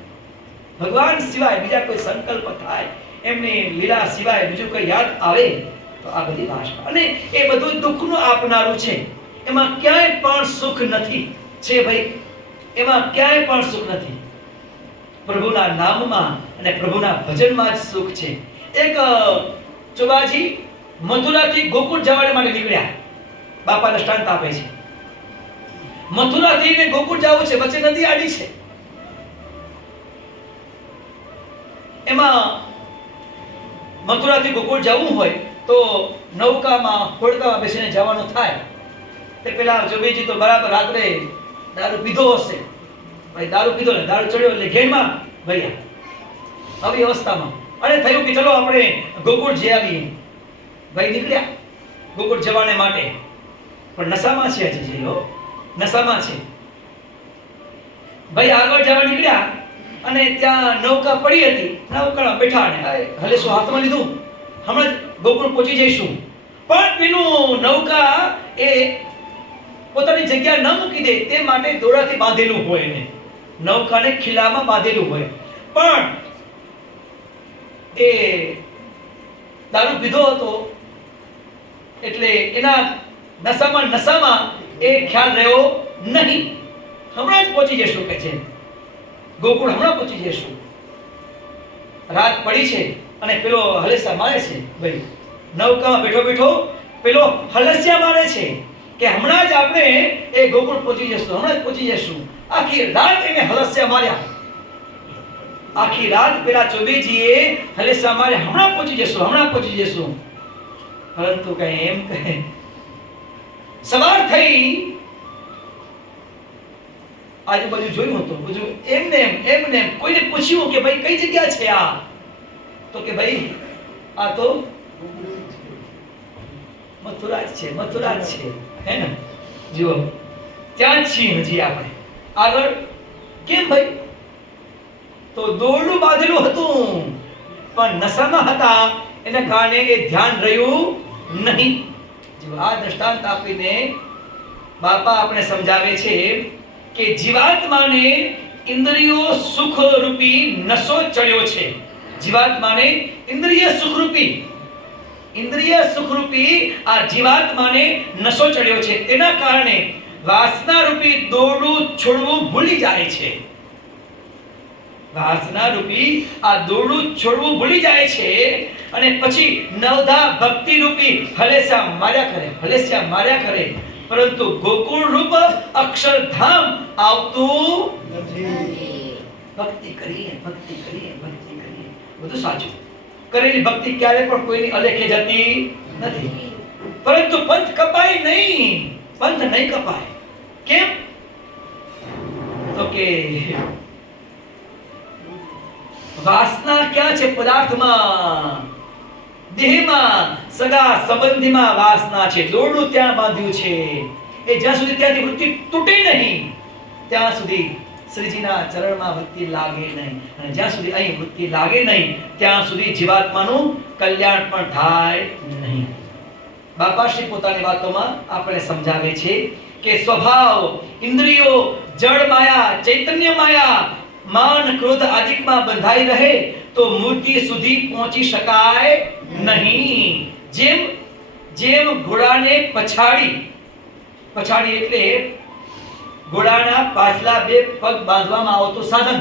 ભગવાન સિવાય બીજા કોઈ સંકલ્પ થાય, એમની લીલા સિવાય બીજું કોઈ યાદ આવે તો આ બધી વાસના. અને એ બધું દુઃખનું આપનારું છે. એમાં ક્યાંય પણ સુખ નથી. છે ભાઈ, એમાં ક્યાંય પણ સુખ નથી. પ્રભુના નામમાં અને પ્રભુના ભજનમાં જ સુખ છે. એક ચોબાજી મથુરાથી ગોકુળ જવા માટે નીકળ્યા. બાપા દ્રષ્ટાંત આપે છે. મથુરાથી ને ગોકુળ જવું છે, વચ્ચે નદી આડી છે. એમાં મથુરાથી ગોકુળ જવું હોય તો નૌકામાં, હોડકામાં બેસીને જવાનું થાય. તે પેલા ચોબેજી તો બરાબર રાત્રે દારૂ પીધો હશે. ભાઈ દારૂ પીધો ને દારૂ ચડ્યો એટલે ઘેરમાં ભર્યા આવી અવસ્થામાં, અને થયું કે ચલો આપણે ગોકુળ જઈ આવીએ. ભાઈ નીકળ્યા ગોકુળ જવાને માટે, પણ નશામાં છે. હજી હો, નશામાં છે. ભાઈ આગળ જવા નીકળ્યા અને ત્યાં નૌકા પડી હતી. નૌકામાં બેઠા ને હલેસું હાથમાં લીધું, હમણાં જ ગોકુળ પહોંચી જઈશું. પણ પેલું નૌકા એ પોતાની જગ્યા ન મૂકી દે તે માટે દોરડાથી બાંધેલું હોય એને, નૌકાને ખીલામાં બાંધેલું હોય. પણ એ દારૂ પીધો હતો એટલે એના નશામાં એ ખ્યાલ રહ્યો નહીં. હમણાં જ પહોંચી જશું કે છે ગોકુળ, હમણાં પહોંચી જશું. રાત પડી છે અને પેલો હલેસા મારે છે. ભાઈ નૌકામાં બેઠો બેઠો પેલો હલસ્યા મારે છે કે હમણાં જ આપણે એ ગોકુળ પહોંચી જશું, હમણાં જ પહોંચી જશું. આખી રાત એને હલસ્યા માર્યા. આખી રાત પેલા ચોબેજીએ હલેસા માર્યા, હમણાં પહોંચી જશું, હમણાં પહોંચી જશું. પરંતુ કઈ એમ કહે, સવાર થઈ આજુબાજુ જોયું હતું, બધું એમને કોઈને પૂછ્યું કે ભાઈ કઈ જગ્યા છે આ? તો કે ભાઈ આ તો મથુરા જ છે, મથુરા જ છે. હે ને? જુઓ ત્યાં જ છીએ હજી આપણે. આગળ કેમ ભાઈ? તો દોરડું બાંધેલું હતું પણ નશામાં હતા, એના કારણે એ ધ્યાન રહ્યું નહીં. જો આ દ્રષ્ટાંત આપીને બાપા આપણે સમજાવે છે કે જીવાત્માને ઇન્દ્રિયો સુખ રૂપી નશો ચડ્યો છે. જીવાત્માને ઇન્દ્રિય સુખ રૂપી આ જીવાત્માને નશો ચડ્યો છે. તેના કારણે વાસના રૂપી દોરડું છોડવું ભૂલી જાય છે. વાસના રૂપી આ દોરડું છોડવું ભૂલી જાય છે અને પછી નવધા ભક્તિ રૂપી હલેસા માર્યા કરે, પરંતુ ગોકુળ રૂપ અક્ષરધામ આવતું નથી. ભક્તિ કરીએ બધું સાચું. કરેલી ભક્તિ ક્યારે પણ કોઈની અલેખે જતી નથી. પરંતુ પંથ કપાય નહીં, પંથ નહીં કપાય. કેમ? તો કે વાસના ક્યાં છે? પદાર્થમાં, દેહમાં, સગા સંબંધીમાં વાસના છે. દોરડું ત્યાં બાંધ્યું છે. એ જ્યાં સુધી ત્યાંથી વૃત્તિ તૂટે નહીં ત્યાં સુધી શ્રીજીના ચરણમાં વૃત્તિ લાગે નહીં. અને જ્યાં સુધી અહીં વૃત્તિ લાગે નહીં ત્યાં સુધી જીવાત્માનું કલ્યાણ પણ થાય નહીં. બાપાશ્રી પોતાની વાતોમાં આપણે સમજાવે છે કે સ્વભાવ, ઇન્દ્રિયો, જળ માયા, ચૈતન્ય માયા, માન, ક્રોધ આદિકમાં બંધાઈ રહે તો મૂર્તિ સુધી પહોંચી શકાય નહીં. જેમ ઘોડાને પછાડી એટલે ઘોડાના પાછલા બે પગ બાંધવામાં આવતું સાધન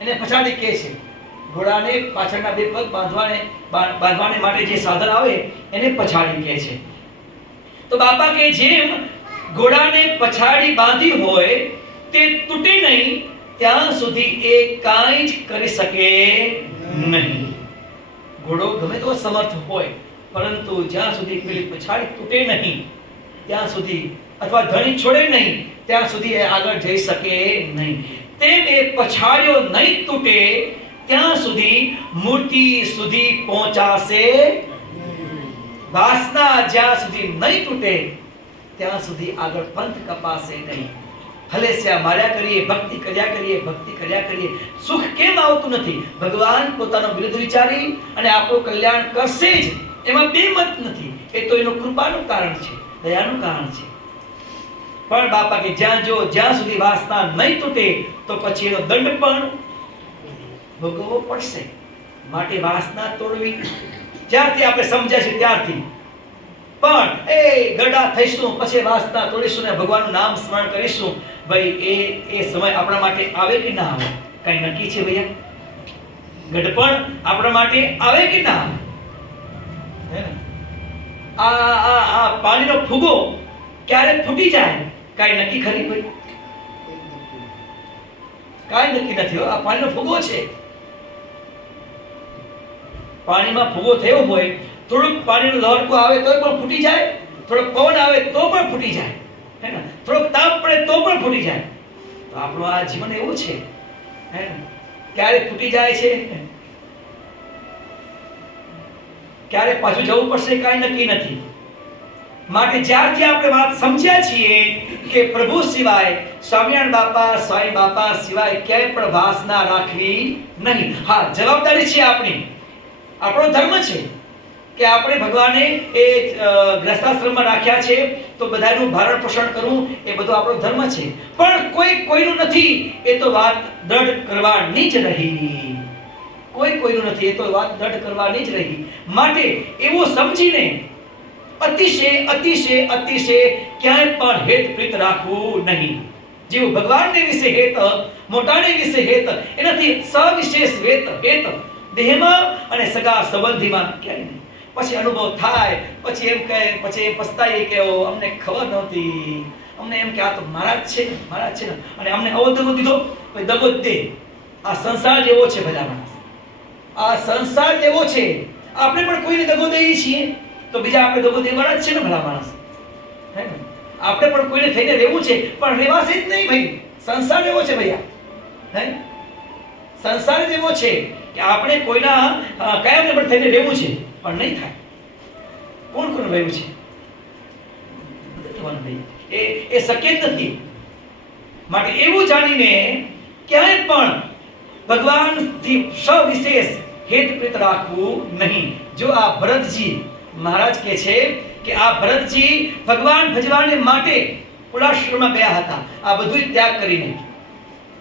એને પછાડી કહે છે. ઘોડાને પાછળના બે પગ બાંધવાને માટે જે સાધન આવે એને પછાડી કહે છે. તો બાપા કે જેમ ઘોડાને પછાડી બાંધી હોય તે તૂટે નહીં ત્યાં સુધી એ કાંઈ જ કરી શકે નહીં. ઘોડો ગમે તો સમર્થ હોય પરંતુ જ્યાં સુધી પેલી પછાડી તૂટે નહીં ત્યાં સુધી અથવા ધણી છોડે નહીં ત્યાં સુધી એ આગળ જઈ શકે નહીં. તેમ એ પછાડીઓ નહીં તૂટે ત્યાં સુધી મૂર્તિ સુધી પહોંચાશે. વાસના જ્યાં સુધી નહીં તૂટે ત્યાં સુધી આગળ પંથ કપાશે નહીં. હલેસ્યા માર્યા કરીએ, ભક્તિ કર્યા કરીએ, સુખ કેમ આવતું નથી? ભગવાન પોતાનો વિરુદ્ધ વિચારી અને આપણું કલ્યાણ કરશે જ, એમાં બે મત નથી. એ તો એનું કૃપાનું કારણ છે, દયાનું કારણ છે. પણ બાપા કે જ્યાં સુધી વાસના નહીં તૂટે તો પછી એનો દંડ પણ ભોગવવો પડશે. માટે વાસના તોડવી જ્યારથી આપણે સમજ્યા છે ત્યારથી. પણ એ ગડા થઈશું પછી વાસના તોડીશું ને ભગવાનનું નામ સ્મરણ કરીશું, ભાઈ એ સમય આપણા માટે આવે કે ના આવે કઈ નક્કી છે ભૈયા? ગડપણ આપણા માટે આવે કે ના આવે? હે ને? આ પાણીનો ફુગો ક્યારે ફૂટી જાય કઈ નક્કી ખરી ભાઈ? કાઈ નક્કી નથી હો. આ પાણીનો ફુગો છે. પાણીમાં ફુગો થયો હોય, થોડુંક પાણીનો લહરકો આવે તો પણ ફૂટી જાય, થોડોક પવન આવે તો પણ ફૂટી જાય, હે ને? થોડોક તાપ પડે તો પણ ફૂટી જાય. તો આપણું આ જીવન એવું છે, હે ને? ક્યારે ફૂટી જાય છે, ક્યારે પાછું જવું પડશે કાંઈ નક્કી નથી. માટે જ્યારથી આપણે વાત સમજ્યા છીએ કે પ્રભુ સિવાય, સ્વામિનારાયણ બાપા, સ્વામી બાપા સિવાય ક્યાંય પણ વાસના રાખવી નહીં. હા, જવાબદારી છે આપણી, આપણો ધર્મ છે કે આપણે ભગવાને એ ગ્રસ્તાશ્રમમાં રાખ્યા છે તો બધાનું ભારણ પોષણ કરવું એ બધું આપણો ધર્મ છે. પણ કોઈનું નથી એ તો વાત દ્રઢ કરવાની જ રહી. કોઈનું નથી એ તો વાત દ્રઢ કરવાની જ રહી. માટે એવું સમજીને અતિશય ક્યાંય પણ હેત પ્રીત રાખવું નહીં. જેવું ભગવાનને વિશે હેત, મોટાને વિશે હેત, એનાથી સવિશેષ હેત દેહમાં અને સગા સંબંધીમાં ક્યાંય નહીં. પછી અનુભવ થાય, પછી એમ કહે, પછી પસ્તાઈએ કે અમને ખબર નહોતી, અમને એમ કે આ તો મહારાજ છે ને, અને અમને આવો દગો દીધો, ભાઈ દગો જ દે. આ સંસાર જેવો છે ભલા માણસ, આ સંસાર જેવો છે. આપણે પણ કોઈને દગો દઈએ છીએ તો બીજા આપણે દગો દેવાના જ છે ને ભલા માણસ, હે ને? આપણે પણ કોઈને થઈને રહેવું છે પણ રહેવાશે જ નહીં ભાઈ. સંસાર એવો છે ભૈયા, હે? સંસાર એવો છે કે આપણે કોઈના કાયમને પણ થઈને રહેવું છે પણ નહીં થાય. કોણ રહેવું છે? એ શક્ય જ નથી. માટે એવું જાણીને ક્યાંય પણ ભગવાનથી સવિશેષ હેતપ્રીત રાખવું નહીં. જો આ ભરતજી મહારાજ કહે છે કે આ ભરતજી ભગવાન ભજવાને માટે કુલાશ્રમમાં ગયા હતા. આ બધું ત્યાગ કરીને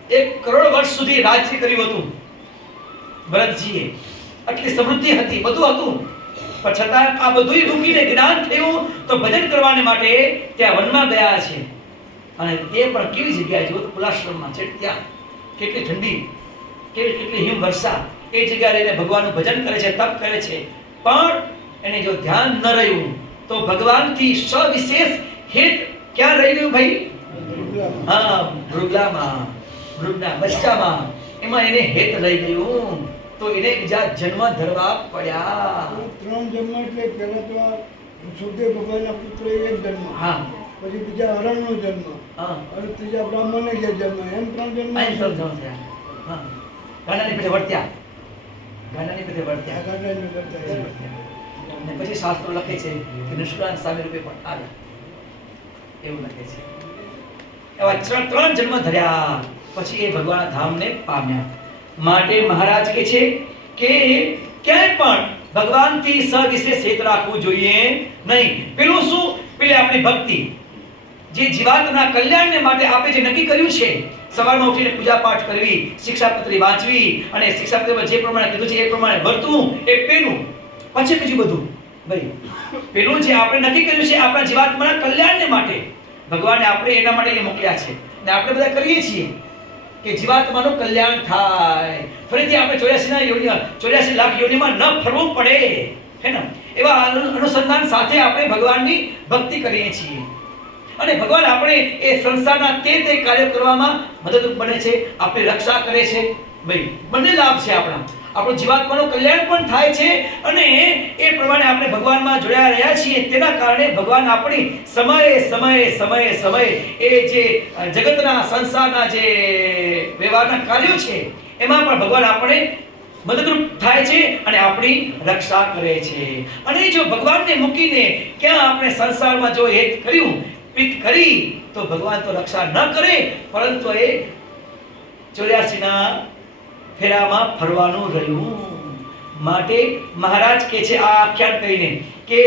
1 કરોડ વર્ષ સુધી રાજ્ય કર્યું હતું ભરતજીએ. આટલી સમૃદ્ધિ હતી, બધું હતું, પણ છતાં આ બધું રૂકીને જ્ઞાન થયું તો ભજન કરવાને માટે ત્યાં વનમાં ગયા છે. અને એ પણ કેવી જગ્યાએ જો કુલાશ્રમમાં છે, ત્યાં કેટલી ઠંડી, કેટલી હિમ વર્ષા, એ જગ્યાએ રહીને ભગવાનનું ભજન કરે છે, તપ કરે છે. પણ એને જો ધ્યાન ન રહ્યું તો ભગવાનથી સવિશેષ હેત ક્યાં રહી ગયું ભાઈ? હા, મૃગના બચ્ચામાં, એમાં એને હેત રહી ગયું તો એને બીજા જન્મ ધરવા પડ્યા. 3 જન્મ એટલે પહેલા તો સુખદેવ ભગવાનના પુત્ર એક જન્મ, હા, પછી બીજા હરણનો જન્મ, હા, અને ત્રીજા બ્રાહ્મણને જે જન્મ, એમ 3 જન્મ. હા, ગાંડાની પેટે વર્ત્યા. ગાંડાને કરતા અને પછી શાસ્ત્રો લખે છે કે નિષ્કાંત સ્વામી રૂપે પણ આવ્યા, એવું લખે છે. એવા 3 જન્મ ધર્યા. પછી એ ભગવાન ધામને પામ્યા. માટે મહારાજ કહે છે કે ક્યાંય પણ ભગવાનથી સવિશેષ હિત રાખવું જોઈએ નહીં. પેલું શું? પેલી આપણી ભક્તિ, જે જીવાત્માના કલ્યાણને માટે આપણે જે નક્કી કર્યું છે, સવારમાં ઉઠીને પૂજા પાઠ કરવી, શિક્ષાપત્રી વાંચવી અને શિક્ષાપત્રીમાં જે પ્રમાણે કીધું છે એ પ્રમાણે વર્તવું, એ પેલું. પછી બીજું બધું ભાઈ, પેલું જે આપણે નક્કી કર્યું છે આપણા જીવાત્માના કલ્યાણને માટે, ભગવાને આપણે એના માટે એ મોકલ્યા છે અને આપણે બધા કરીએ છીએ કે જીવાત્માનું કલ્યાણ થાય. ફરીથી આપણે 84 લાખ યોનિમાં ન ફરવું પડે, હે ને? એવા અનુસંધાન સાથે આપણે ભગવાનની ભક્તિ કરીએ છીએ અને ભગવાન આપણે એ સંસારના તે કાર્યો કરવામાં મદદરૂપ બને છે, આપણી રક્ષા કરે છે. ભાઈ બંને લાભ છે આપણા. આપણું જીવાત્માનું કલ્યાણ પણ થાય છે અને એ પ્રમાણે આપણે ભગવાનમાં જોડાયા રહ્યા છીએ. તેના કારણે ભગવાન આપણી સમયે એ જે જગતના સંસારના જે વ્યવહારના કાર્યો છે એમાં પણ ભગવાન આપણે મદદરૂપ થાય છે અને આપણી રક્ષા કરે છે. અને જો ભગવાનને મૂકીને ક્યાં આપણે સંસારમાં જો હેત કર્યું, પિત કરી, તો ભગવાન તો રક્ષા ન કરે, પરંતુ એ 84 ના ફેરામાં ફરવાનું રહ્યું. માટે મહારાજ કહે છે આ આખ્યાન કરીને કે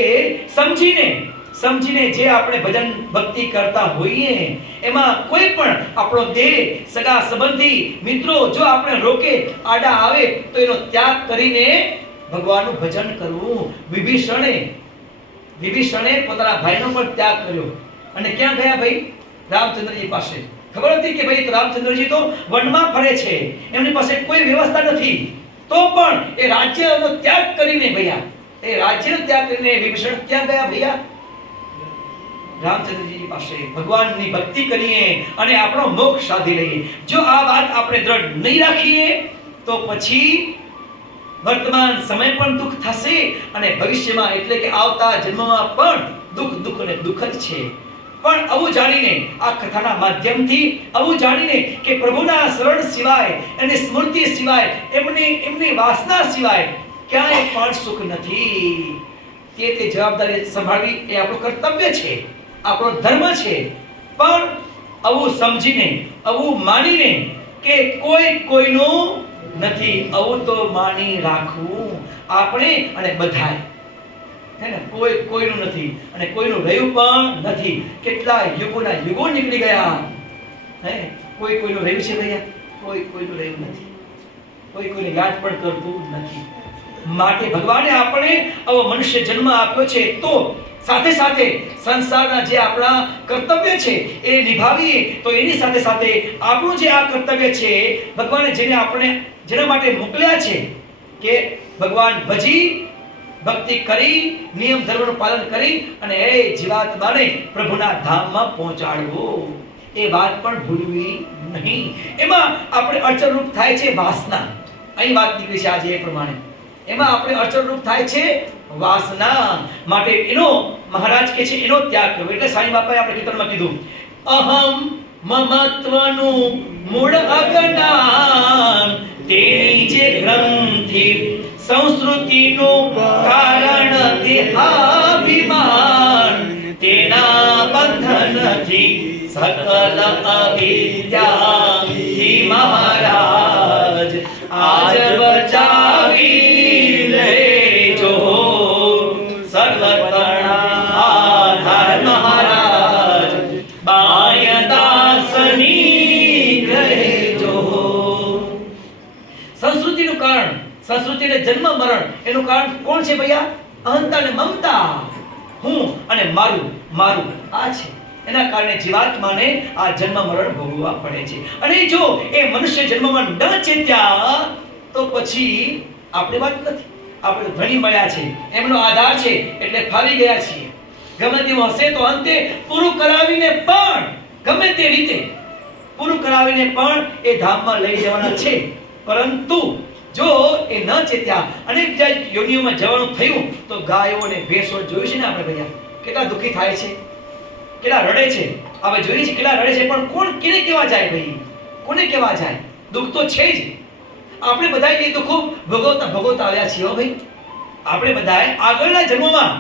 સમજીને જે આપણે ભજન ભક્તિ કરતા હોઈએ એમાં કોઈ પણ આપણો દેહ, સગા સંબંધી, મિત્રો જો આપણે રોકે, આડા આવે તો એનો ત્યાગ કરીને ભગવાનનું ભજન કરવું. વિભીષણે પોતાના ભાઈનો પણ ત્યાગ કર્યો અને ક્યાં ગયા ભાઈ? રામચંદ્રજી પાસે. ખબર હતી કે ભાઈ રામચંદ્રજી તો વનમાં ફરે છે, એમની પાસે કોઈ વ્યવસ્થા નથી, તો પણ એ રાજ્યનો ત્યાગ કરીને વિભીષણ ક્યાં ગયા ભૈયા? રામચંદ્રજી પાસે. ભગવાનની ભક્તિ કરીએ અને આપણો મોક્ષ સાધી લઈએ. જો આ વાત આપણે દ્રઢ નહીં રાખીએ તો પછી વર્તમાન સમય પણ દુઃખ થશે અને ભવિષ્યમાં એટલે કે આવતા જન્મમાં પણ દુઃખ અને દુઃખ જ છે. પણ આવું જાણીને, આ કથાના માધ્યમથી આવું જાણીને કે પ્રભુના શરણ સિવાય, એની સ્મૃતિ સિવાય, એમની વાસના સિવાય ક્યાંય પણ સુખ નથી. તે જવાબદારી સંભાળવી એ આપણું કર્તવ્ય છે, આપણો ધર્મ છે. પણ આવું સમજીને, આવું માનીને કે કોઈનું નથી, આવું તો માની રાખવું આપણે અને બધાય, હે ને? કોઈનું નથી અને કોઈનું રહ્યું પણ નથી. કેટલા યુગો નીકળી ગયા, હે? કોઈનું રહ્યું છે ભૈયા? કોઈનું રહ્યું નથી. કોઈને યાદ પણ કરતું નથી. માટે ભગવાને આપણે આવો મનુષ્ય જન્મ આપ્યો છે, તો સાથે સંસારના જે આપણા કર્તવ્ય છે એ નિભાવીએ, તો એની સાથે આપણું જે આ કર્તવ્ય છે, ભગવાને જેના માટે મોકલ્યા છે કે ભગવાન ભજી, ભક્તિ કરી, નિયમ ધર્મનું પાલન કરી અને એ જીવાત્માને પ્રભુના ધામમાં પહોંચાડવો, એ વાત પણ ભૂલવી નહીં. એમાં આપણે અડચણરૂપ થાય છે વાસના. અહીં વાત નીકળી છે આજે એ પ્રમાણે. એમાં આપણે અડચણરૂપ થાય છે વાસના. માટે એનો મહારાજ કહે છે એનો ત્યાગ કરવો. એટલે સાંઈ બાપાએ આપણે કીર્તનમાં કીધું, અહમ મમત્વનું મૂળ અજ્ઞાન, તેની જે ગ્રંથિ સંસ્કૃતિનું કારણ દેહાભિમાન, તેના બંધનથી સકલ અવિદ્યાથી મહારાજ આજ બચાવી લેજો. સર્વતણા આધાર મહારાજ બાય દાસની રહેજો. સંસ્કૃતિનું કારણ, સંસ્કૃતિને જન્મ મરણ, એનું કારણ કોણ છે ભૈયા? અહંતા અને મમતા. હું અને મારું આ છે. એના કારણે જીવાત્માને આ જન્મ મરણ ભોગવવા પડે છે. અને જો એ મનુષ્ય જન્મમાં ન ચેત્યા તો પછી આપણી વાત નથી. આપણે ધણી મળ્યા છે, એમનો આધાર છે એટલે ફાવી ગયા છીએ. ગમે તેવું હશે તો અંતે પૂરું કરાવીને પણ, ગમે તે રીતે પૂરું કરાવીને પણ એ ધામમાં લઈ જવાના છે. પરંતુ જો એ ન ચેત્યા અને યોનિઓમાં જવાનું થયું તો ગાયો અને ભેંસો જોયું છે ને આપણે ભૈયા, કેટલા દુઃખી થાય છે, કેટલા રડે છે. હવે જોઈએ છે કેટલા રડે છે, પણ કોણ કેને કેવા જાય ભાઈ? કોને કેવા જાય? દુઃખ તો છે જ. આપણે બધા એ દુઃખો ભોગવતા આવ્યા છીએ હો ભાઈ. આપણે બધા આગળના જન્મમાં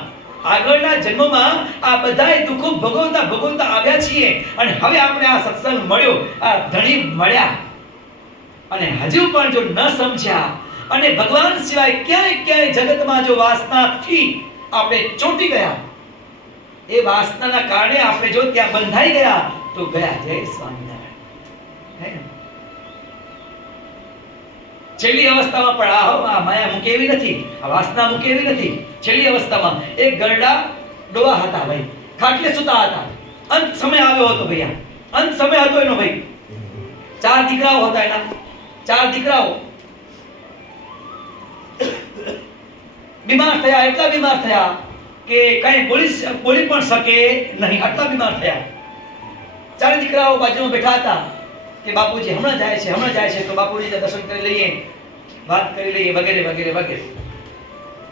આગળના જન્મમાં આ બધાય દુઃખો ભોગવતા ભોગવતા આવ્યા છીએ અને હવે આપણે આ સત્સંગ મળ્યો, આ ધણી મળ્યા અને હજુ પણ જો ન સમજ્યા અને ભગવાન સિવાય ક્યાંય જગતમાં જો વાસનાથી આપણે ચોંટી ગયા, એ વાસનાના કારણે આપણે જો ત્યાં બંધાઈ ગયા તો ગયા. જય સ્વામિનારાયણ. હે ને? છેલ્લી અવસ્થામાં પણ આ માયા મૂકે એવી નથી, આ વાસના મૂકે એવી નથી. છેલ્લી અવસ્થામાં એક ગરડા ડોવા હતા ભાઈ, ખાટલે સુતા હતા. અંત સમય આવ્યો હતો ભૈયા, અંત સમય હતો એનો ભાઈ. 4 દીકરાઓ હતા એના, 4 દીકરાઓ બીમાર થયા, એટલા બીમાર થયા કે કઈ બોલી પણ શકે નહીં, આટલા બીમાર થયા. 4 દીકરાઓ બાજુમાં બેઠા હતા કે બાપુજી હમણાં જાય છે તો બાપુજીના દર્શન કરી લઈએ, વાત કરી લઈએ વગેરે વગેરે વગેરે.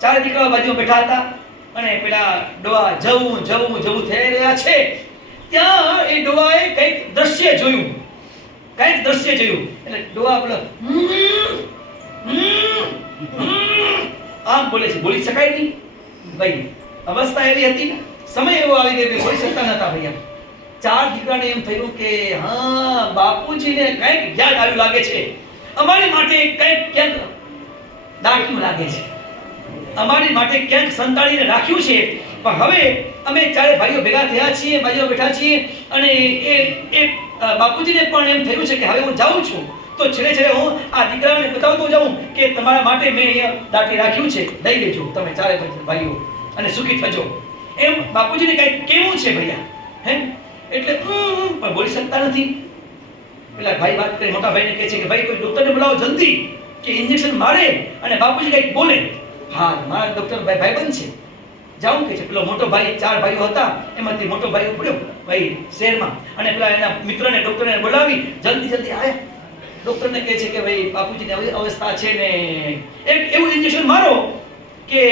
4 દીકરાઓ બાજુમાં બેઠા હતા અને પેલા ડોવા જવું થઈ રહ્યા છે. ત્યાં એ ડોવાએ કંઈક દ્રશ્ય જોયું એટલે ડોવા બોલો આમ બોલે છે, બોલી શકાય નહીં ભાઈ. અવસ્થા એવી હતી ને, સમય એવો આવી ગયો કે બોલી શકતા નતા ભૈયા. 4 દીકરાને એમ થયું કે હા બાપુજીને કંઈક યાદ આવ્યું લાગે છે, અમારી માટે કંઈક ક્યાંક દાખ્યું લાગે છે, અમારી માટે ક્યાંક સંતાડીને રાખ્યું છે. પણ હવે અમે 4 ભાઈઓ ભેગા થયા છીએ, ભાઈઓ બેઠા છીએ અને એ બાપુજીને પણ એમ થયું છે કે હવે હું જાઉં છું તો છેલ્લે હું આ દીકરાને બતાવતો જાઉં કે તમારા માટે મેં અહીંયા દાટી રાખ્યું છે, લઈ લેજો તમે 4 ભાઈઓ અને સુખી થજો. એમ બાપુજીને કંઈક કેવું છે ભૈયા. હે એટલે પણ બોલી શકતા નથી. પેલા ભાઈ વાત કરે, મોટા ભાઈને કહે છે કે ભાઈ કોઈ ડોક્ટરને બોલાવો જલ્દી કે ઇન્જેક્શન મારે. અને બાપુજી કંઈક બોલે, હા મારા ડોક્ટર ભાઈબંધ છે, જાઉં કે છે. પેલો મોટો ભાઈ, 4 ભાઈઓ હતા એમાંથી મોટો ભાઈ ઉપડ્યો ભાઈ શહેરમાં અને પેલા એના મિત્રને ડોક્ટરને બોલાવી જલ્દી આવ્યા. ડોક્ટરને કહે છે કે ભાઈ બાપુજીની આવી અવસ્થા છે ને એક એવું ઇન્જેક્શન મારો કે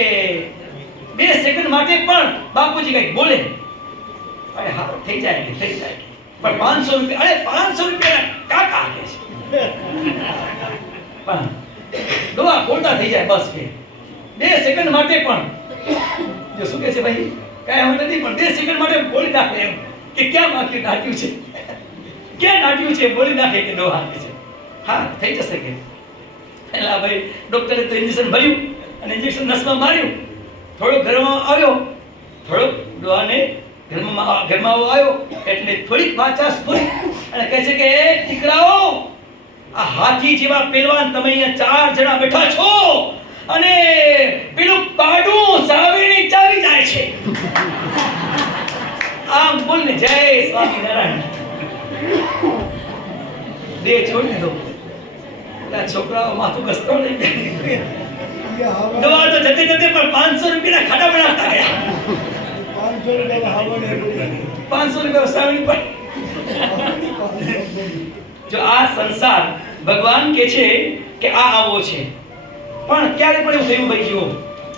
2 સેકન્ડ માટે પણ બાપુજી કંઈક બોલે અરે હા થઈ જાય પણ 500 રૂપિયા, અરે 500 રૂપિયા કાકા કહે છે પણ દવા બોલતા થઈ જાય બસ કે 2 સેકન્ડ માટે પણ જો શું કહે છે ભાઈ કાંઈ હવે નથી પણ 2 સેકન્ડ માટે બોલી નાખે એમ કે ક્યાં માગતી નાટ્યું છે, ક્યાં નાટ્યું છે બોલી નાખે કે દવા આપે છે. હા થઈ જશે કે એટલે ભાઈ ડોક્ટરે તો ઇન્જેક્શન ભર્યું અને ઇન્જેક્શન નસમાં માર્યું. થોડો ઘરમાં આવ્યો, થોડો દવાને ઘરમાં આવ્યો એટલે થોડીક પાછા સ્ફૂરી અને કહે છે કે દીકરાઓ આ હાથી જેવા પહેલવાન તમે અહીંયા 4 જણા બેઠા છો અને પેલું પાડું સાવીણી ચાવી જાય છે. આમ બોલને જય સ્વામિનારાયણ. દે છોડી દો. છોકરાઓ માથું ઘસતો નહીં. દવા તો જતે પણ 500 રૂપિયાના ખાડા બનાવતા ગયા. 500 રૂપિયા સાવણી પણ. જો આ સંસાર ભગવાન કે છે કે આ આવો છે પણ ક્યારે પણ એવું થયું ભાઈ જુઓ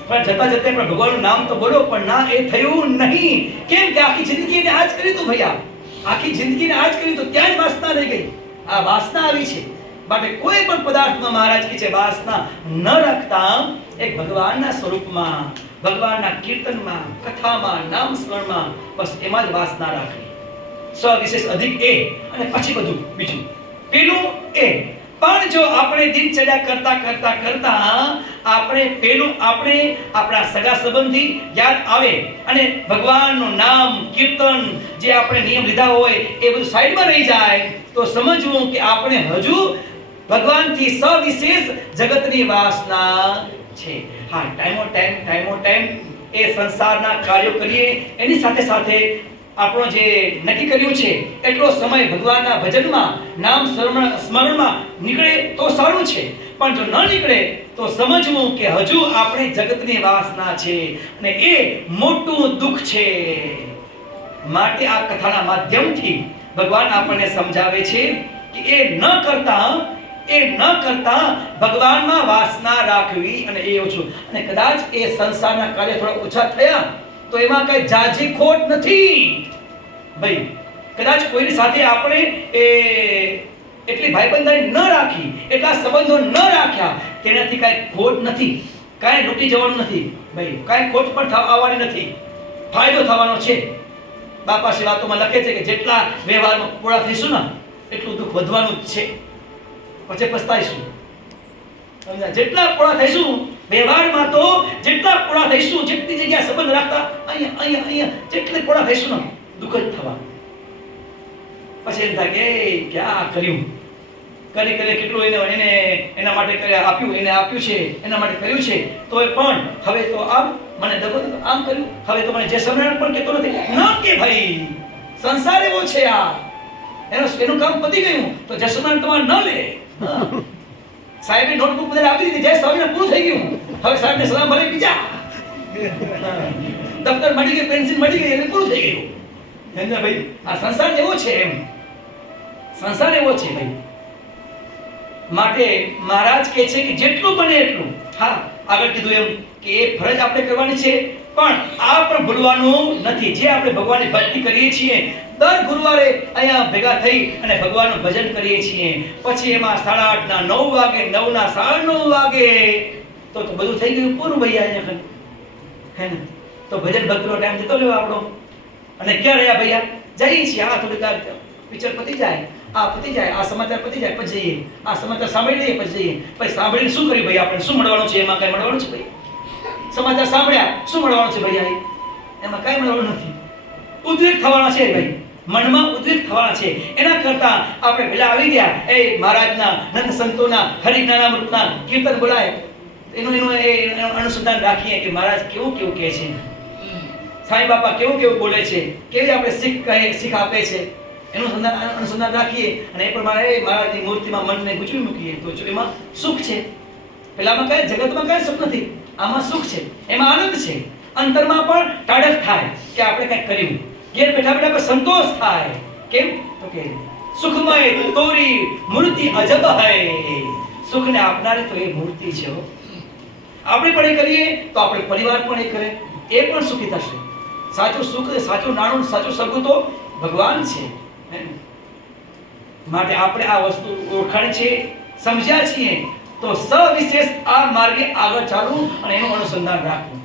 પણ જતે પણ ભગવાનનું નામ તો બોલો પણ ના એ થયું નહીં. કેમ કે આખી જિંદગી એને આજ કરી તો ભૈયા, આખી જિંદગીને આજ કરી તો ત્યાં જ વાસના રહી ગઈ. આ વાસના આવી છે માટે કોઈ પણ પદાર્થમાં મહારાજ કહે છે વાસના ન રાખતા એક ભગવાનના સ્વરૂપમાં, ભગવાનના કીર્તનમાં, કથામાં, નામ સ્મરણમાં બસ એમાં જ વાસના રાખવી. સ્વવિશેષ અધિક એ અને પછી બધું બીજું પેલું એ. પણ જો આપણે દિનચર્યા કરતા આપણે પેલું આપણે આપણા સગા સંબંધી યાદ આવે અને ભગવાનનું નામ કીર્તન જે આપણે નિયમ લીધા હોય એ બધું સાઈડમાં રહી જાય તો સમજવું કે આપણે હજુ ભગવાનથી સવિશેષ જગતની વાસના છે. હા ટાઈમો ટાઈમ એ સંસારના કાર્યો કરીએ, એની સાથે આપણો જે નક્કી કર્યું છે એટલો સમય ભગવાનના ભજનમાં, નામ સ્મરણમાં નીકળે તો સારું છે. પણ જો ન નીકળે તો સમજવું કે હજુ આપણે જગતની વાસના છે અને એ મોટું દુઃખ છે. માટે આ કથાના માધ્યમથી ભગવાન આપણને સમજાવે છે કે એ ન કરતા ભગવાનમાં વાસના રાખવી અને એ ઓછું. અને કદાચ એ સંસારના કાર્ય થોડા ઓછા થયા તો એમાં કઈ જાજી ખોટ નથી ભાઈ. કદાચ કોઈની સાથે આપણે એટલી ભાઈબંધાઈ ન રાખી, એટલા સંબંધો ન રાખ્યા તેનાથી કઈ ખોટ નથી, કાંઈ લૂટી જવાનું નથી ભાઈ, કાંઈ ખોટ પણ આવવાની નથી. ફાયદો થવાનો છે. બાપા શ્રી વાતોમાં લખે છે કે જેટલા વ્યવહારમાં પૂરા થઈશું ને એટલું દુઃખ વધવાનું જ છે, પછી પસ્તાઈશું. સમજ્યા? જેટલા પૂરા થઈશું વ્યવહારમાં, તો જેટલા પૂરા થઈશું, જેટલી જગ્યા સંબંધ રાખતા અહીંયા અહીંયા અહીંયા જેટલી પૂરા થઈશું ને દુઃખ જ થવાનું. પછી એમ થાય કે ક્યાં કર્યું, કરી કેટલું એને એના માટે આપ્યું, એને આપ્યું છે, એના માટે કર્યું છે, તો પણ હવે તો આમ મને દગો દીધો, આમ કર્યું, હવે તો મને જે સમરણ પણ કહેતો નથી. ના કે ભાઈ, સંસાર એવો છે આ, એનું કામ પતી ગયું તો જસમરણ તમારે ન લે. સાહેબે નોટબુક બધાને આપી દીધી, જય સ્વામીને પૂરું થઈ ગયું, હવે સાહેબને સલામ ભલે બીજા. દફતર મળી ગઈ, પેન્સિલ મળી ગઈ, એટલે પૂરું થઈ ગયું. સમજ્યા ભાઈ? આ સંસાર એવો છે, એમ સંસાર એવો છે ભાઈ. માટે મહારાજ કહે છે કે જેટલું બને એટલું, હા આગળ કીધું એમ કે એ ફરજ આપણે કરવાની છે, પણ આ પણ ભૂલવાનું નથી. જે આપણે ભગવાનની ભક્તિ કરીએ છીએ, દર ગુરુવારે અહીંયા ભેગા થઈ અને ભગવાનનું ભજન કરીએ છીએ, પછી એમાં 8:30 ના 9 વાગે, 9 ના 9:30 વાગે તો બધું થઈ ગયું પૂરું ભાઈ અહીંયા હે ને. તો ભજન ભક્તિનો ટાઈમ જતો રહ્યો આપણો. અને ક્યાં રહ્યા ભૈયા? જઈએ છીએ, આ થોડીક પિક્ચર પતી જાય, આ પતી જાય, આ સમાચાર પતી જાય, પછી જઈએ, આ સમાચાર સાંભળી લઈએ, પછી જઈએ. પછી સાંભળીને શું કર્યું ભાઈ? આપણે શું મળવાનું છે? એમાં કઈ મળવાનું છે ભાઈ? સમાચાર સાંભળ્યા, શું મળવાનું છે ભાઈ? એમાં કઈ મળવાનું નથી. ઉદ્વેગ થવાના છે ભાઈ, મનમાં ઉદ્વેગ થવાના છે. એના કરતા આપણે પેલા આવી ગયા, એ મહારાજના, નંદ સંતોના, હરિજ્ઞાનામૃતના કીર્તન બોલાય, એનું અનુસંધાન રાખીએ કે મહારાજ કેવું કેવું કહે છે, સાંઈ બાપા કેવું કેવું બોલે છે, કેવી આપણે શીખ આપે છે, એનું અનુસંધાન રાખીએ અને એ પ્રમાણે મહારાજની મૂર્તિમાં મનને ગૂંચવી મૂકીએ તો એમાં સુખ છે. પેલામાં કઈ જગતમાં કઈ સુખ નથી, આમાં સુખ છે, એમાં આનંદ છે. અંતરમાં પણ ટાઢક થાય કે આપણે કંઈક કર્યું, ઘેર બેઠા બેઠા પણ સંતોષ થાય. કેમ? તો કે સુખમય તોરી મૂર્તિ અજબ હૈ. સુખને આપનારી તો એ મૂર્તિ છે. આપણે પણ એ કરીએ તો આપણે પરિવાર પણ એ કરે, એ પણ સુખી થશે. સાચું સુખ, સાચું નાણું, સાચું સગું તો ભગવાન છે. માટે આપણે આ વસ્તુ ઓળખાણ છે, સમજ્યા છીએ તો સવિશેષ આ માર્ગે આગળ ચાલવું અને એનું અનુસંધાન રાખવું.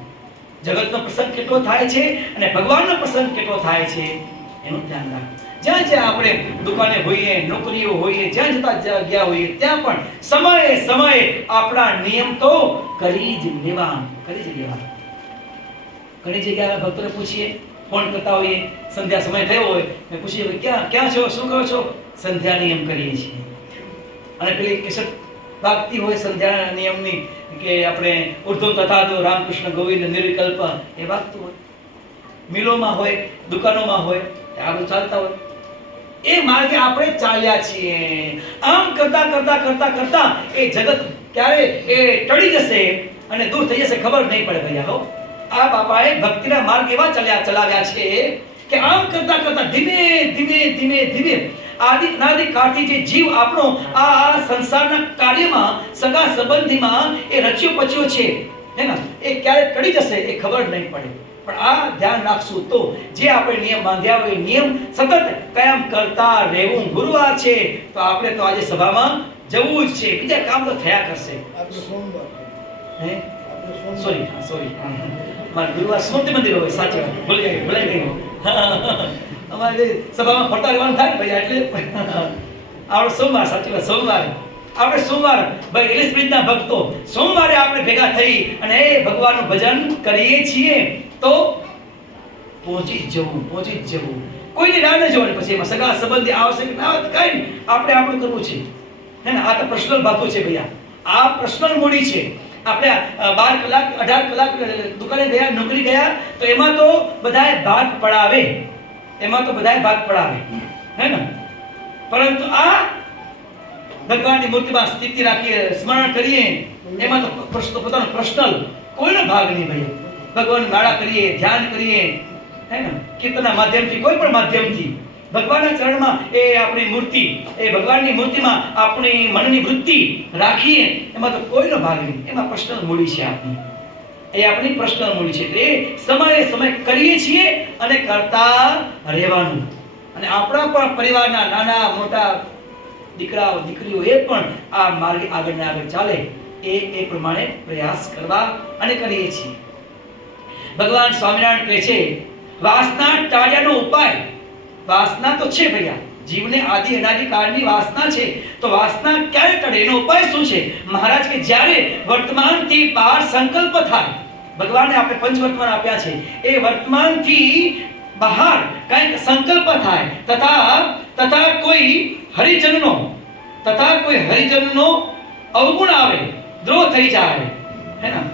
જગતનો પ્રસંગ કેટલો થાય છે અને ભગવાનનો પ્રસંગ કેટલો થાય છે એનું ધ્યાન રાખવું. જ્યાં જ્યાં આપણે દુકાને હોઈએ, નોકરીઓ હોઈએ, જ્યાં જતા ગયા હોઈએ, ત્યાં પણ સમયે સમયે આપણા નિયમ તો કરી જ લેવા. ઘણી જગ્યાએ ભક્તોને પૂછીએ, ફોન કરતા હોઈએ, સંધ્યા સમય થયો હોય, મેં પૂછીએ ક્યાં છો, શું કરો છો? સંધ્યા નિયમ કરીએ છીએ. અને પેલી કેસેટ વાગતી હોય સંધ્યા નિયમની કે આપણે ઉર્ધ્વ તથા તો રામકૃષ્ણ ગોવિંદ નિર્વિકલ્પ, એ વાગતું હોય. મિલોમાં હોય, દુકાનોમાં હોય, આ બધું ચાલતા હોય. એ માર્ગે આપણે ચાલ્યા છીએ. આમ કરતા કરતા કરતા કરતા એ જગત ક્યારે એ ટળી જશે અને દૂર થઈ જશે ખબર નહીં પડે ભૈયા. આ બાપાએ ભક્તિના માર્ગ એવા ચલાવ્યા છે કે આમ કરતા કરતા ધીમે ધીમે ધીમે ધીમે આદિ અનાદિ કાળથી જે જીવ આપણો આ સંસારના કાર્યમાં, સગા સંબંધીમાં એ રચ્યો પચ્યો છે હે ને, એ ક્યારે ટળી જશે એ ખબર નહીં પડે. પણ આ ધ્યાન રાખશું તો જે આપણે નિયમ બાંધ્યા હોય, નિયમ સતત કાયમ કરતા રહેવું. ગુરુવાર છે તો આપણે તો આજે સભામાં જવું જ છે, બીજા કામ તો થયા કરશે. આપણે સોમવાર હે સોરી સોરી મારે ગુરુવાર સ્મૃતિ મંદિર હોય. સાચી વાત, ભૂલાઈ ગયું. અમારે સભામાં ફરતા રહેવાનું થાય ને ભાઈ, એટલે આપણે સોમવાર, સાચી વાત, સોમવારે આપણે સોમવાર ભાઈ એલિસબ્રિજના ભક્તો સોમવારે આપણે ભેગા થઈ અને એ ભગવાનનું ભજન કરીએ છીએ તો પહોંચી જ જવું. કોઈની રાહ ન જોવાની. પછી એમાં સગા સંબંધી આવશે કે ના આવે કાંઈ નહીં, આપણે આપણું કરવું છે હે ને. આ તો પર્સનલ વાતો છે ભૈયા, આ પર્સનલ મૂડી છે. આપણે 12 કલાક 18 કલાક દુકાને ગયા, નોકરી ગયા તો એમાં તો બધાએ ભાગ પડાવે, હે ને. પરંતુ આ ભગવાનની મૂર્તિમાં સ્થિતિ રાખીએ, સ્મરણ કરીએ, એમાં તો પોતાનો પર્સનલ કોઈનો ભાગ નહીં ભાઈ. ભગવાનની માળા કરીએ, ધ્યાન કરીએ, હે ને, કીર્તનના માધ્યમથી, કોઈ પણ માધ્યમથી ભગવાનના ચરણમાં એ આપણી મૂર્તિ, એ ભગવાનની મૂર્તિમાં આપણી મનની વૃત્તિ રાખીએ, એમાં તો કોઈનો ભાગ નહીં. એમાં પર્સનલ મૂડી છે આપણી, એ આપણી પર્સનલ મૂડી છે. એ સમય કરીએ છીએ અને કરતા રહેવાનું. અને આપણા પણ પરિવારના નાના મોટા દીકરાઓ દીકરીઓ એ પણ આ માર્ગે આગળ ને આગળ ચાલે એ પ્રમાણે પ્રયાસ કરવા અને કરીએ છીએ. ભગવાન સ્વામિનારાયણ કહે છે વાસના ટાળ્યાનો ઉપાય, વાસના તો છે ભૈયા, જીવને આદિ અનાદિ કાળની વાસના છે, તો વાસના ક્યારે ટળે, એનો ઉપાય શું છે? મહારાજ કે જ્યારે વર્તમાનથી બહાર સંકલ્પ થાય, ભગવાને આપણે પંચવર્તમાન આપ્યા છે, એ વર્તમાનથી બહાર કંઈક સંકલ્પ થાય, તથા કોઈ હરિજનનો અવગુણ આવે, દ્રોહ થઈ જાય, હે ના,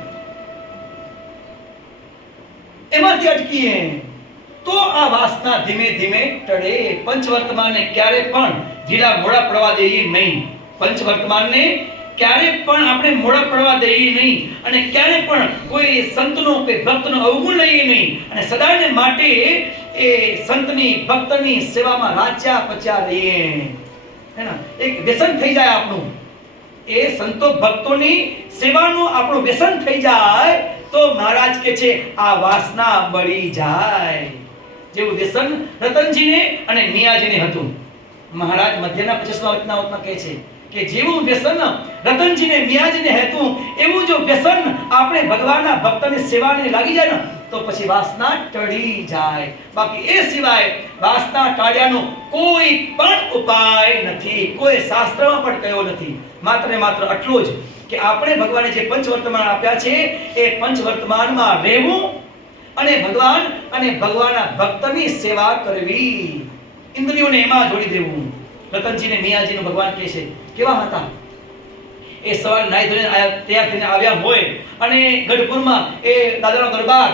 એમાંથી અટકીએ તો આ વાસના ધીમે ધીમે ટળે. પંચવર્તમાનને ક્યારે પણ ઢીલા મોડા પડવા દઈએ નહીં, પંચવર્તમાનને ક્યારે પણ આપણે મોડા પડવા દઈએ નહીં, અને ક્યારે પણ કોઈ સંતનો કે ભક્તનો અવગુણ લઈએ નહીં, અને સદાને માટે એ સંતની ભક્તની સેવામાં રાચ્યા પચ્યા રહીએ, હે ના, એક વ્યસન થઈ જાય આપણું, એ સંતો ભક્તોની સેવાનું આપણું વ્યસન થઈ જાય તો મહારાજ કે છે આ વાસના બળી જાય. જેવું વ્યસન રતનજીને અને મિયાજીને હતું, મહારાજ મધ્યના 25મા વચનામૃતમાં કહે છે કે જેવું વ્યસન રતનજીને મિયાજીને હતું, એવું જો વ્યસન આપણે ભગવાનના ભક્તની સેવાને લાગી જાય ને તો પછી વાસના ટળી જાય. બાકી એ સિવાય વાસના ટાળ્યાનો કોઈ પણ ઉપાય નથી, કોઈ શાસ્ત્રમાં પણ કહ્યો નથી. માત્ર ને માત્ર આટલું જ કે આપણે ભગવાને જે પંચવર્તમાન આપ્યા છે એ પંચવર્તમાનમાં રહેવું અને ભગવાન અને ભગવાનના ભક્તની સેવા કરવી, ઇન્દ્રિયોને એમાં જોડી દેવું. રતનજીને મિયાજીનું ભગવાન કહે છે કેવા હતા, એ સવારે નાઈ ધોઈને તૈયાર થઈને આવ્યા હોય અને ગઢપુરમાં એ દાદાનો દરબાર,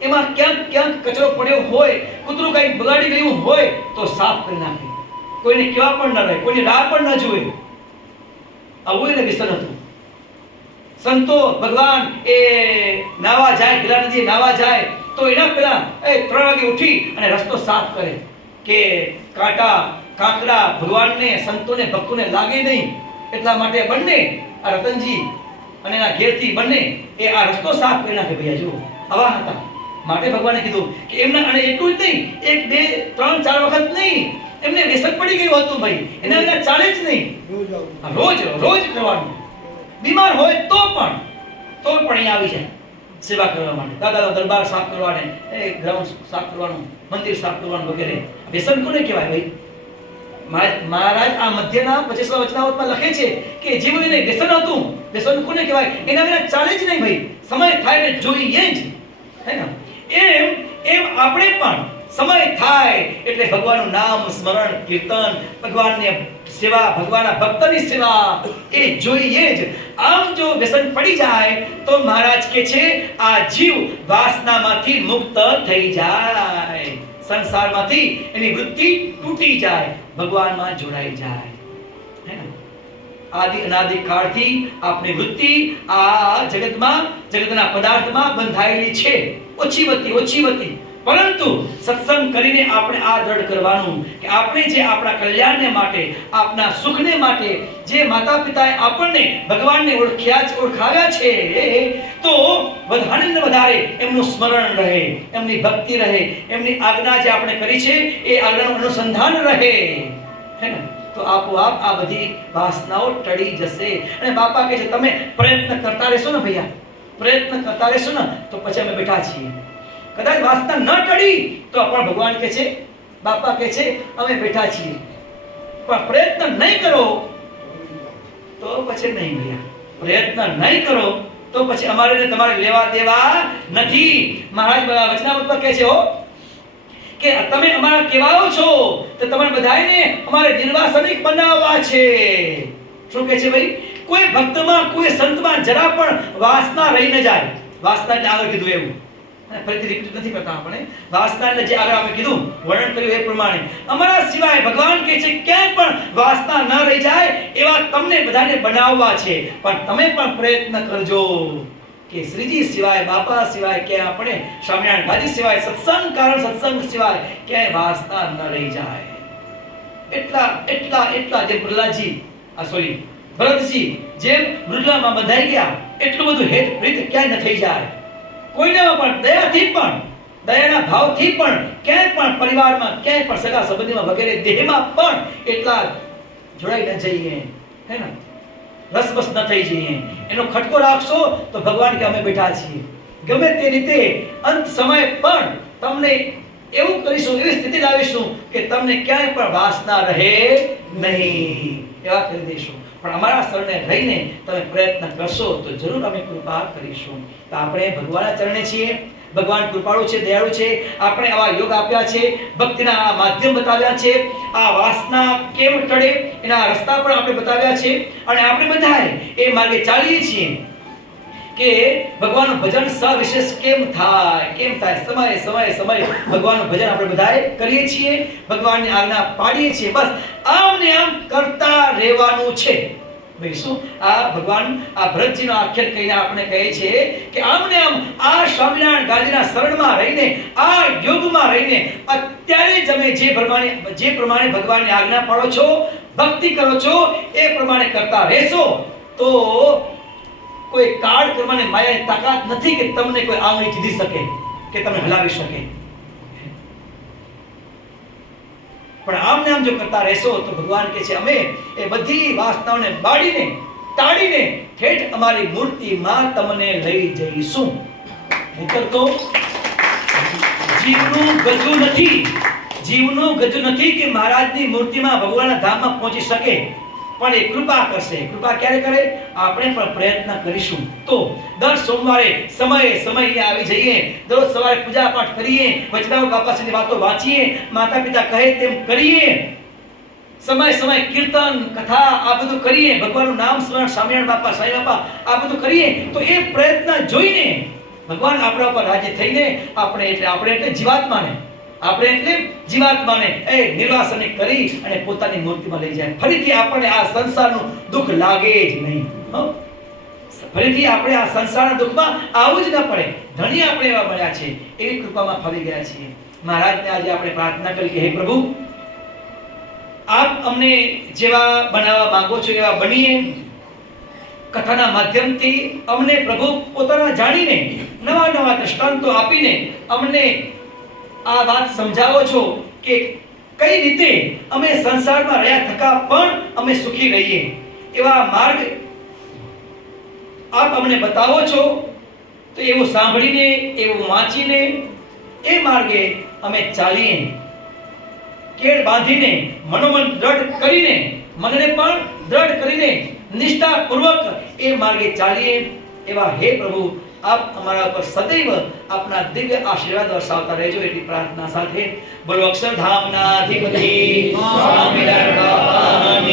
એમાં ક્યાંક કચરો પડ્યો હોય, કૂતરું કંઈક બગાડી ગયું હોય તો સાફ કરી નાખે, કોઈને કેવા પણ ન રહે, કોઈની રાહ પણ ન જોવે. આવું એને વ્યસન હતું. સંતો ભગવાન એ નાવા જાય, ગિલા નદીએ નાવા જાય તો એના પહેલા 3 વાગે ઉઠી અને રસ્તો સાફ કરે કે કાંટા કાંકરા ભગવાનને સંતોને ભક્તોને લાગે નહીં, એટલા માટે બંને આ રતનજી અને એના ઘેરથી બંને એ આ રસ્તો સાફ કરી નાખે. ભૈયા જુઓ આવા હતા. માટે ભગવાને કીધું કે એમના, અને એટલું જ નહીં, 1 2 3 4 વખત નહીં, એમને વ્યસન પડી ગયું હતું ભાઈ, એના વિના ચાલે જ નહીં, રોજ કરવાનું. બીમાર હોય તો પણ અહીંયા આવી જાય સેવા કરવા માટે, દાદાનો દરબાર સાફ કરવાને, એ ગ્રાઉન્ડ સાફ કરવાનું, મંદિર સાફ કરવાનું વગેરે. વ્યસન કોને કહેવાય ભાઈ? મહારાજ આ મધ્યના 25મા વચનામૃતમાં લખે છે કે જેવું એને વ્યસન હતું, વ્યસન કોને કહેવાય? એના વિના ચાલે જ નહીં ભાઈ, સમય થાય ને જોઈએ જ, હે ને. એમ આપણે પણ સમય થાય એટલે ભગવાનનું નામ સ્મરણ કીર્તન, ભગવાનની સેવા, ભગવાનના ભક્તની સેવા એ જોઈએ જ. આમ જો વ્યસન પડી જાય તો મહારાજ કે છે આ જીવ વાસનામાંથી મુક્ત થઈ જાય, સંસારમાંથી એની વૃત્તિ તૂટી જાય, ભગવાનમાં જોડાઈ જાય, હે ને. આદિ અનાદિ કાળથી આપણી વૃત્તિ આ જગતના પદાર્થમાં બંધાયેલી છે, ઓછી વતી, પરંતુ સત્સંગ કરીને આપણે આ દ્રઢ કરવાનું કે આપણે જે આપણા કલ્યાણને માટે, આપના સુખને માટે જે માતા પિતાએ આપણને ભગવાનને ઓળખાવ્યા છે, તો વધારે ને વધારે એમનું સ્મરણ રહે, એમની ભક્તિ રહે, એમની આજ્ઞા જે આપણે કરી છે એ આજ્ઞાનું અનુસંધાન રહે, હે ને. તો આપોઆપ આ બધી વાસનાઓ ટળી જશે. અને બાપા કહે છે તમે પ્રયત્ન કરતા રહેશો ને ભૈયા, પ્રયત્ન કરતા રહેશો ને તો પછી અમે બેઠા છીએ. કદાચ વાસના ન ટળી તો પણ ભગવાન કહે છે, બાપા કહે છે અમે બેઠા છીએ, પણ પ્રયત્ન નહીં કરો તો પછી નહીં ભૈયા, પ્રયત્ન નહીં કરો તો પછી અમારે ને તમારે લેવા દેવા નથી. મહારાજ વચનામૃતમાં કહે છે કે તમે અમારા કેવાઓ છો તો તમે બધાને અમારે નિર્વાસનિક બનાવવા છે. શું કહે છે ભાઈ? કોઈ ભક્તમાં, કોઈ સંતમાં જરા પણ વાસના રહી ન જાય. વાસના એટલે આગળ કીધું એવું, ફરીથી રિપીટ નથી કરતા આપણે. વાસના એટલે જે આગળ આપણે કીધું, વર્ણન કર્યું એ પ્રમાણે અમારા સિવાય ભગવાન કહે છે ક્યાંય પણ વાસના ન રહી જાય એવા તમને બધાને બનાવવા છે. પણ તમે પણ પ્રયત્ન કરજો કે શ્રીજી સિવાય, બાપા સિવાય, કે આપણે સ્વામિનારાયણ ગાદી સિવાય, સત્સંગ કારણ સત્સંગ સિવાય ક્યાંય વાસના ન રહી જાય. એટલા જે ભરતજી જેમ મૃગલામાં બંધાઈ ગયા, એટલું બધું હેત પ્રીત ક્યાંય ન થઈ જાય. કોઈનામાં પણ દયાથી પણ, દયાના ભાવથી પણ ક્યાંય પણ પરિવારમાં, ક્યાંય પણ સગા સંબંધીમાં વગેરે દેહમાં પણ એટલા જોડાઈ ન જઈએ, હે ને, રસબસ ન થઈ જઈએ. એનો ખટકો રાખશો તો ભગવાન કે અમે બેઠા છીએ. ગમે તે રીતે અંત સમય પણ તમને એવું કરીશું, એવી સ્થિતિ લાવીશું કે તમને ક્યાંય પણ વાસના રહે નહીં, એવા કરી દઈશું. પણ અમારા શરણે રહીને તમે પ્રયત્ન કરશો તો જરૂર અમે કૃપા કરીશું. તો આપણે ભગવાનના ચરણે છીએ. ભગવાન કૃપાળુ છે, દયાળુ છે. આપણે આવા યોગ આપ્યા છે, ભક્તિના આ માધ્યમ બતાવ્યા છે, આ વાસના કેમ ટળે એના રસ્તા પણ આપણે બતાવ્યા છે. અને આપણે બધાએ એ માર્ગે ચાલીએ છીએ કે ભગવાનનું ભજન સવિશેષ કેમ થાય. સમય ભગવાનનું ભજન આપણે બધાએ કરીએ છીએ, ભગવાનની આજ્ઞા પાડીએ છીએ. બસ આમ ને આમ કરતા રહેવાનું છે. ભાઈ શું આ ભગવાન આ ભરતજીનો આખ્યાન કહીને આપણે કહે છે કે આમ ને આમ આ સ્વામિનારાયણ ગાદીના શરણમાં રહીને, આ યોગમાં રહીને અત્યારે તમે જે પ્રમાણે ભગવાનની આજ્ઞા પાડો છો, ભક્તિ કરો છો, એ પ્રમાણે કરતા રહેશો તો કોઈ કાળ કરવાની માયાની તાકાત નથી કે તમને કોઈ આંગળી ચીધી શકે કે તમને હલાવી શકે. પણ આમ ને આમ જો કરતા રહેશો તો ભગવાન કહે છે અમે એ બધી વાસનાઓને બાળીને તાળીને ઠેઠ અમારી મૂર્તિમાં તમને લઈ જઈશું. નહીંતર તો જીવનું ગજુ નથી કે મહારાજની મૂર્તિમાં ભગવાનના ધામમાં પહોંચી શકે. પણ એ કૃપા કરશે. કૃપા ક્યારે કરે? આપણે પણ પ્રયત્ન કરીશું. તો દર સોમવારે સમયે આવી જઈએ, દરરોજ સવારે પૂજા પાઠ કરીએ, વચનાવર બાપાશ્રીની વાતો વાંચીએ, માતા પિતા કહે તેમ કરીએ, સમય કીર્તન કથા આ બધું કરીએ, ભગવાનનું નામ સ્મરણ, સ્વામિનારાયણ બાપા, સાંઈ બાપા આ બધું કરીએ તો એ પ્રયત્ન જોઈને ભગવાન આપણા ઉપર રાજી થઈને આપણે એટલે જીવાત્માને એ નિર્વાસન કરી અને પોતાની મૂર્તિમાં લઈ જાય. ફરીથી આપણને આ સંસારનું દુઃખ લાગે જ નહીં. ફરીથી આપણે આ સંસારના દુઃખમાં આવવું જ ન પડે. ધણી આપણે એવા બન્યા છે, એવી કૃપામાં ફરી ગયા છીએ. મહારાજને આજે આપણે પ્રાર્થના કરી કે હે પ્રભુ, આપ અમને જેવા બનાવવા માંગો છો એવા બનીએ. કથાના માધ્યમથી અમને પ્રભુ પોતાના જાણીને નવા દ્રષ્ટાંતો આપીને અમને આ વાત સમજાવો છો કે કઈ રીતે અમે સંસારમાં રહ્યા થકા પણ અમે સુખી રહીએ. એવા માર્ગ આપ અમને બતાવો છો. તો એવું સાંભળીને, એવું વાંચીને એ માર્ગે અમે ચાલીએ. કેળ બાંધીને, મનોમન દ્રઢ કરીને, મનને પણ દ્રઢ કરીને નિષ્ઠાપૂર્વક એ માર્ગે ચાલીએ. એવા હે પ્રભુ, આપ અમારા ઉપર સદૈવ આપના દિવ્ય આશીર્વાદ વરસાવતા રહેજો. એટલી પ્રાર્થના સાથે બોલો અક્ષરધામના અધિપતિ સ્વામિનારાયણ બાપાની